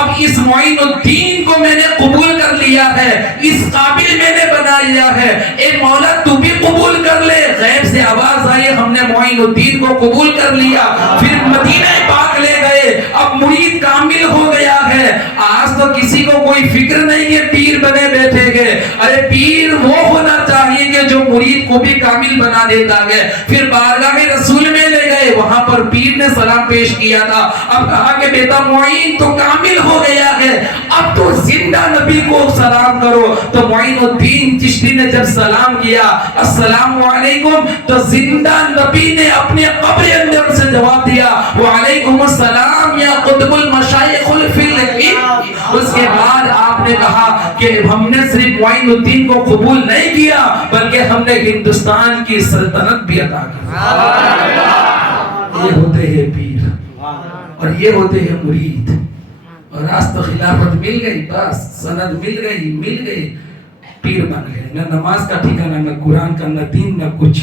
اب اس معین الدین کو میں نے قبول کر لیا ہے، اس قابل میں نے بنا لیا ہے، اے مولا تو بھی قبول کر لے۔ غیب سے آواز آئی ہم نے معین الدین کو قبول کر لیا۔ پھر مدینہ پاک لے گئے، اب مرید کامل ہو گیا ہے۔ آج تو کسی کو کوئی فکر نہیں کہ پیر بنے بیٹھے گئے، ارے پیر وہ ہونا چاہیے کہ جو مرید کو بھی کامل بنا دیتا ہے۔ پھر بارگاہ رسول میں لے گئے، وہاں پر پیر نے سلام پیش کیا تھا، اب کہا کہ بیٹا معین تو کامل ہو گیا ہے، اب تو زندہ نبی کو سلام کرو۔ تو معین الدین چشتی نے جب سلام کیا السلام علیکم، تو زندہ نبی نے اپنے قبر اندر سے جواب دیا وعلیکم السلام یا قطب المشایخ الفی الحق۔ اس کے بعد آپ نے کہا کہ ہم نے صرف معین الدین کو قبول نہیں کیا بلکہ ہم نے ہندوستان کی سلطنت بھی عطا کی۔ یہ ہوتے ہیں پیر اور یہ ہوتے ہیں مرید۔ اور آج تو خلافت مل گئی، بس سند مل گئی، پیر بن گئے، نہ نماز کا ٹھکانہ، نہ قرآن کا، نہ دین، نہ کچھ.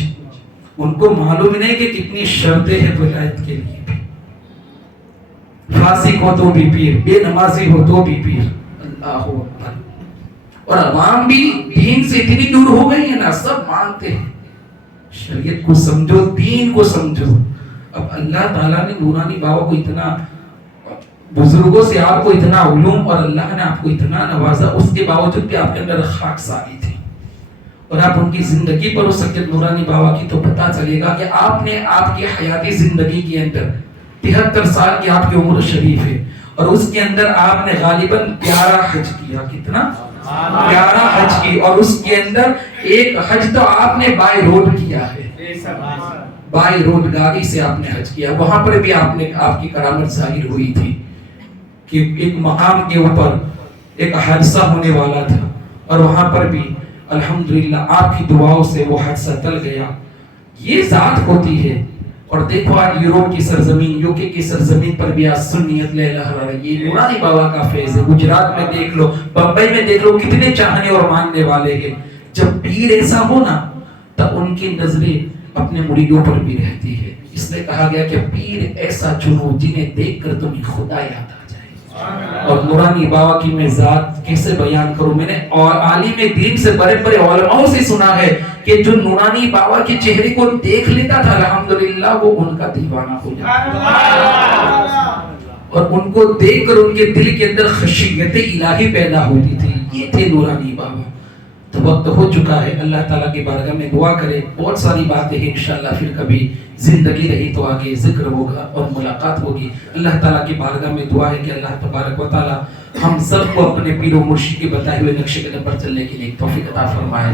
ان کو معلوم نہیں کہ کتنی شرطیں ہیں ولایت کے لیے بھی. فاسق ہو تو بھی پیر، بے نمازی ہو تو بھی پیر. اللہ اکبر. اور عوام بھی دین سے اتنی دور ہو گئی ہے نا، سب مانتے ہیں. شریعت کو سمجھو، دین کو سمجھو. اب اللہ تعالیٰ نے نورانی بابا کو اتنا، بزرگوں سے آپ کو اتنا علوم، اور اللہ نے آپ کو اتنا نوازا، اس کے باوجود بھی آپ کے اندر خاکساری تھی. اور آپ ان کی زندگی پر اس سید نورانی بابا کی تو پتہ چلے گا کہ آپ نے آپ کی حیاتی زندگی کے اندر 73 سال کی آپ کی عمر شریف ہے، اور اس کے اندر آپ نے غالباً 11 حج کیا. کتنا؟ 11 حج کی. اور اس کے اندر ایک حج تو آپ نے بائی روڈ کیا ہے، بائی روڈ گاڑی سے آپ نے حج کیا. وہاں پر بھی آپ کی کرامت ظاہر ہوئی تھی کہ ایک مقام کے اوپر ایک حادثہ ہونے والا تھا، اور وہاں پر بھی الحمدللہ آپ کی دعاؤں سے وہ حادثہ ٹل گیا. یہ ذات ہوتی ہے. اور دیکھو آج یوروپ کی سرزمین، یوکے کی سرزمین پر بھی آج سنیت لہلہ رہی ہے. نورانی بابا کا فیض ہے. گجرات میں دیکھ لو، بمبئی میں دیکھ لو، کتنے چاہنے اور ماننے والے ہیں. جب پیر ایسا ہو نا تو ان کی نظریں اپنے مریدوں پر بھی رہتی ہے. اس لیے کہا گیا کہ پیر ایسا چنو جنہیں دیکھ کر تمہیں خدا یاد آ جائے. اور نورانی بابا کی میں ذات کیسے بیان کروں. میں نے اور عالم دین سے بڑے بڑے علماء سے سنا ہے کہ جو نورانی بابا کے چہرے کو دیکھ لیتا تھا الحمدللہ وہ ان کا دیوانہ ہو جاتا، اور ان کو دیکھ کر ان کے دل کے اندر خشیت الہی پیدا ہوتی تھی. یہ تھے نورانی بابا. تو وقت ہو چکا ہے. اللہ تعالیٰ کی بارگاہ میں دعا کرے. بہت ساری باتیں ہیں، انشاءاللہ پھر کبھی زندگی رہی تو آگے ذکر ہوگا اور ملاقات ہوگی. اللہ تعالیٰ کی بارگاہ میں دعا ہے کہ اللہ تبارک و تعالیٰ ہم سب کو اپنے پیر و مرشد کے بتائے ہوئے نقشے قدم پر چلنے کی نیک توفیق عطا فرمائے.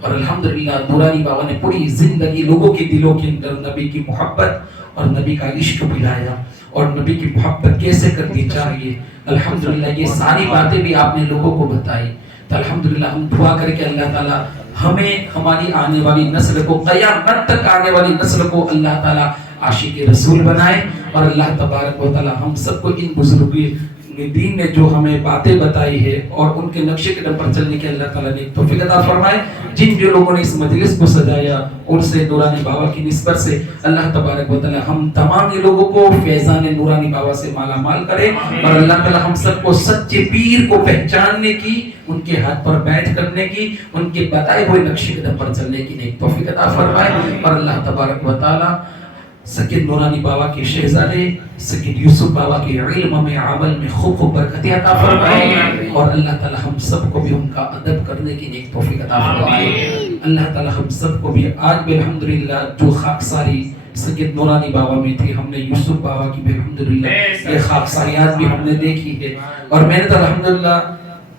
اور الحمدللہ نورانی بابا نے پوری زندگی لوگوں کے دلوں کے اندر نبی کی محبت اور نبی کا عشق پلایا، اور نبی کی محبت کیسے کرنی چاہیے. الحمدللہ یہ ساری باتیں بھی آپ نے لوگوں کو بتائی. تو الحمدللہ ہم دعا کر کے اللہ تعالیٰ ہمیں، ہماری آنے والی نسل کو، قیامت تک آنے والی نسل کو اللہ تعالیٰ عاشق رسول بنائے. اور اللہ تبارک و تعالیٰ ہم سب کو ان بزرگی دین نے جو ہمیں باتیں بتائی ہے اور ان کے نقشے قدم پر چلنے کے اللہ تعالیٰ نے توفیق عطا فرمائے. جن جو لوگوں نے اس مجلس کو سجایا اور سے نورانی بابا کی نسبت سے اللہ تبارک و تعالیٰ ہم تمام یہ لوگوں کو فیضان نورانی بابا سے مالا مال کرے. اور اللہ تعالیٰ ہم سب کو سچے پیر کو پہچاننے کی، ان کے ہاتھ پر بیٹھ کرنے کی، ان کے بتائے ہوئے نقشے قدم پر چلنے کی نیک توفیق عطا فرمائے. اور اللہ تبارک و تعالیٰ سید نورانی بابا کے شہزادے سید یوسف بابا کے علم میں، عمل میں خوب خوب برکت عطا فرمائے. اور اللہ تعالی ہم سب کو بھی ان کا ادب کرنے کی نیک توفیق عطا فرمائے. اللہ تعالی ہم سب کو بھی آج بھی الحمدللہ جو خاکساری سید نورانی بابا میں تھی، ہم نے یوسف بابا کی بھی الحمدللہ یہ خاکساری آج بھی ہم نے دیکھی ہے. اور میں نے تو الحمدللہ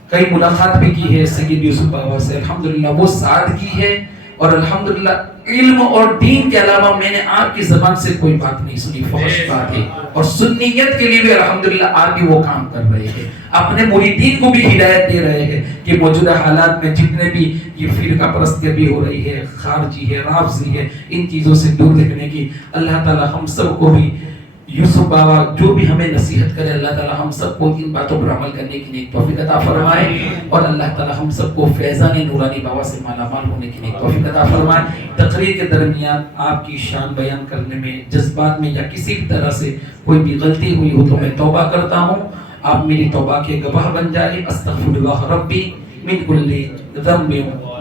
کئی ملاقات بھی کی ہے سید یوسف بابا سے. الحمدللہ وہ سادگی ہے، اور الحمدللہ علم اور دین کے علاوہ میں نے آپ کی زبان سے کوئی بات نہیں سنی فحش باتیں. اور سنیت کے لیے بھی الحمدللہ آپ بھی وہ کام کر رہے ہیں، اپنے مریدین کو بھی ہدایت دے رہے ہیں کہ موجودہ حالات میں جتنے بھی یہ فرقہ پرستی بھی ہو رہی ہے، خارجی ہے، رافضی ہے، ان چیزوں سے دور رہنے کی اللہ تعالی ہم سب کو بھی، یوسف بابا جو بھی ہمیں نصیحت کرے اللہ تعالی ہم سب کو ان باتوں پر عمل کرنے کی نیک توفیق عطا فرمائے. اور اللہ تعالی ہم سب کو فیضان نورانی بابا سے مالا مال ہونے کی نیک توفیق عطا فرمائے. تقریر کے درمیان آپ کی شان بیان کرنے میں، جذبات میں یا کسی بھی طرح سے کوئی بھی غلطی ہوئی ہو تو میں توبہ کرتا ہوں. آپ میری توبہ کے گواہ بن جائے. استغفر اللہ ربی من کل ذنب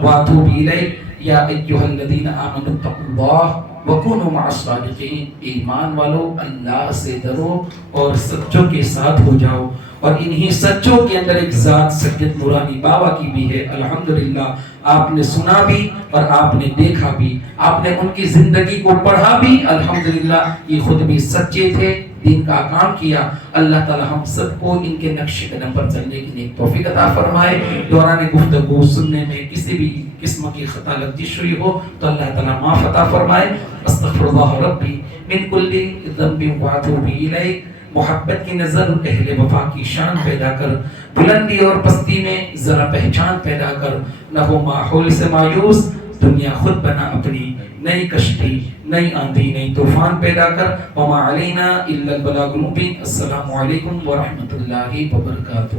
واتوب الیہ. یا ایھا الذین آمنوا اتقوا اللہ وَكُونُوا مَعَ الصَّادِقِينَ. ایمان والو اللہ سے ڈرو اور سچوں کے ساتھ ہو جاؤ. اور انہی سچوں کے اندر ایک ذات سید نورانی بابا کی بھی ہے. الحمدللہ آپ نے سنا بھی اور آپ نے دیکھا بھی، آپ نے ان کی زندگی کو پڑھا بھی. الحمدللہ یہ خود بھی سچے تھے، دین کا کام کیا. اللہ تعالی ہم سب کو ان کے نقش قدم پر چلنے کی نیک توفیق عطا فرمائے. دوران گفتگو سننے میں کسی بھی قسم کی خطا لغزش ہوئی ہو تو اللہ تعالی معاف عطا فرمائے. استغفر اللہ ربی من کل ذنب واتوب الیہ. محبت کی نظر اہل وفا کی شان پیدا کر، بلندی اور پستی میں ذرا پہچان پیدا کر. نہ ہو ماحول سے مایوس، دنیا خود بنا اپنی نئی کشتی، نئی آندھی، نئی طوفان پیدا کر. وما علینا الا البلاغ المبین. السلام علیکم ورحمۃ اللہ وبرکاتہ.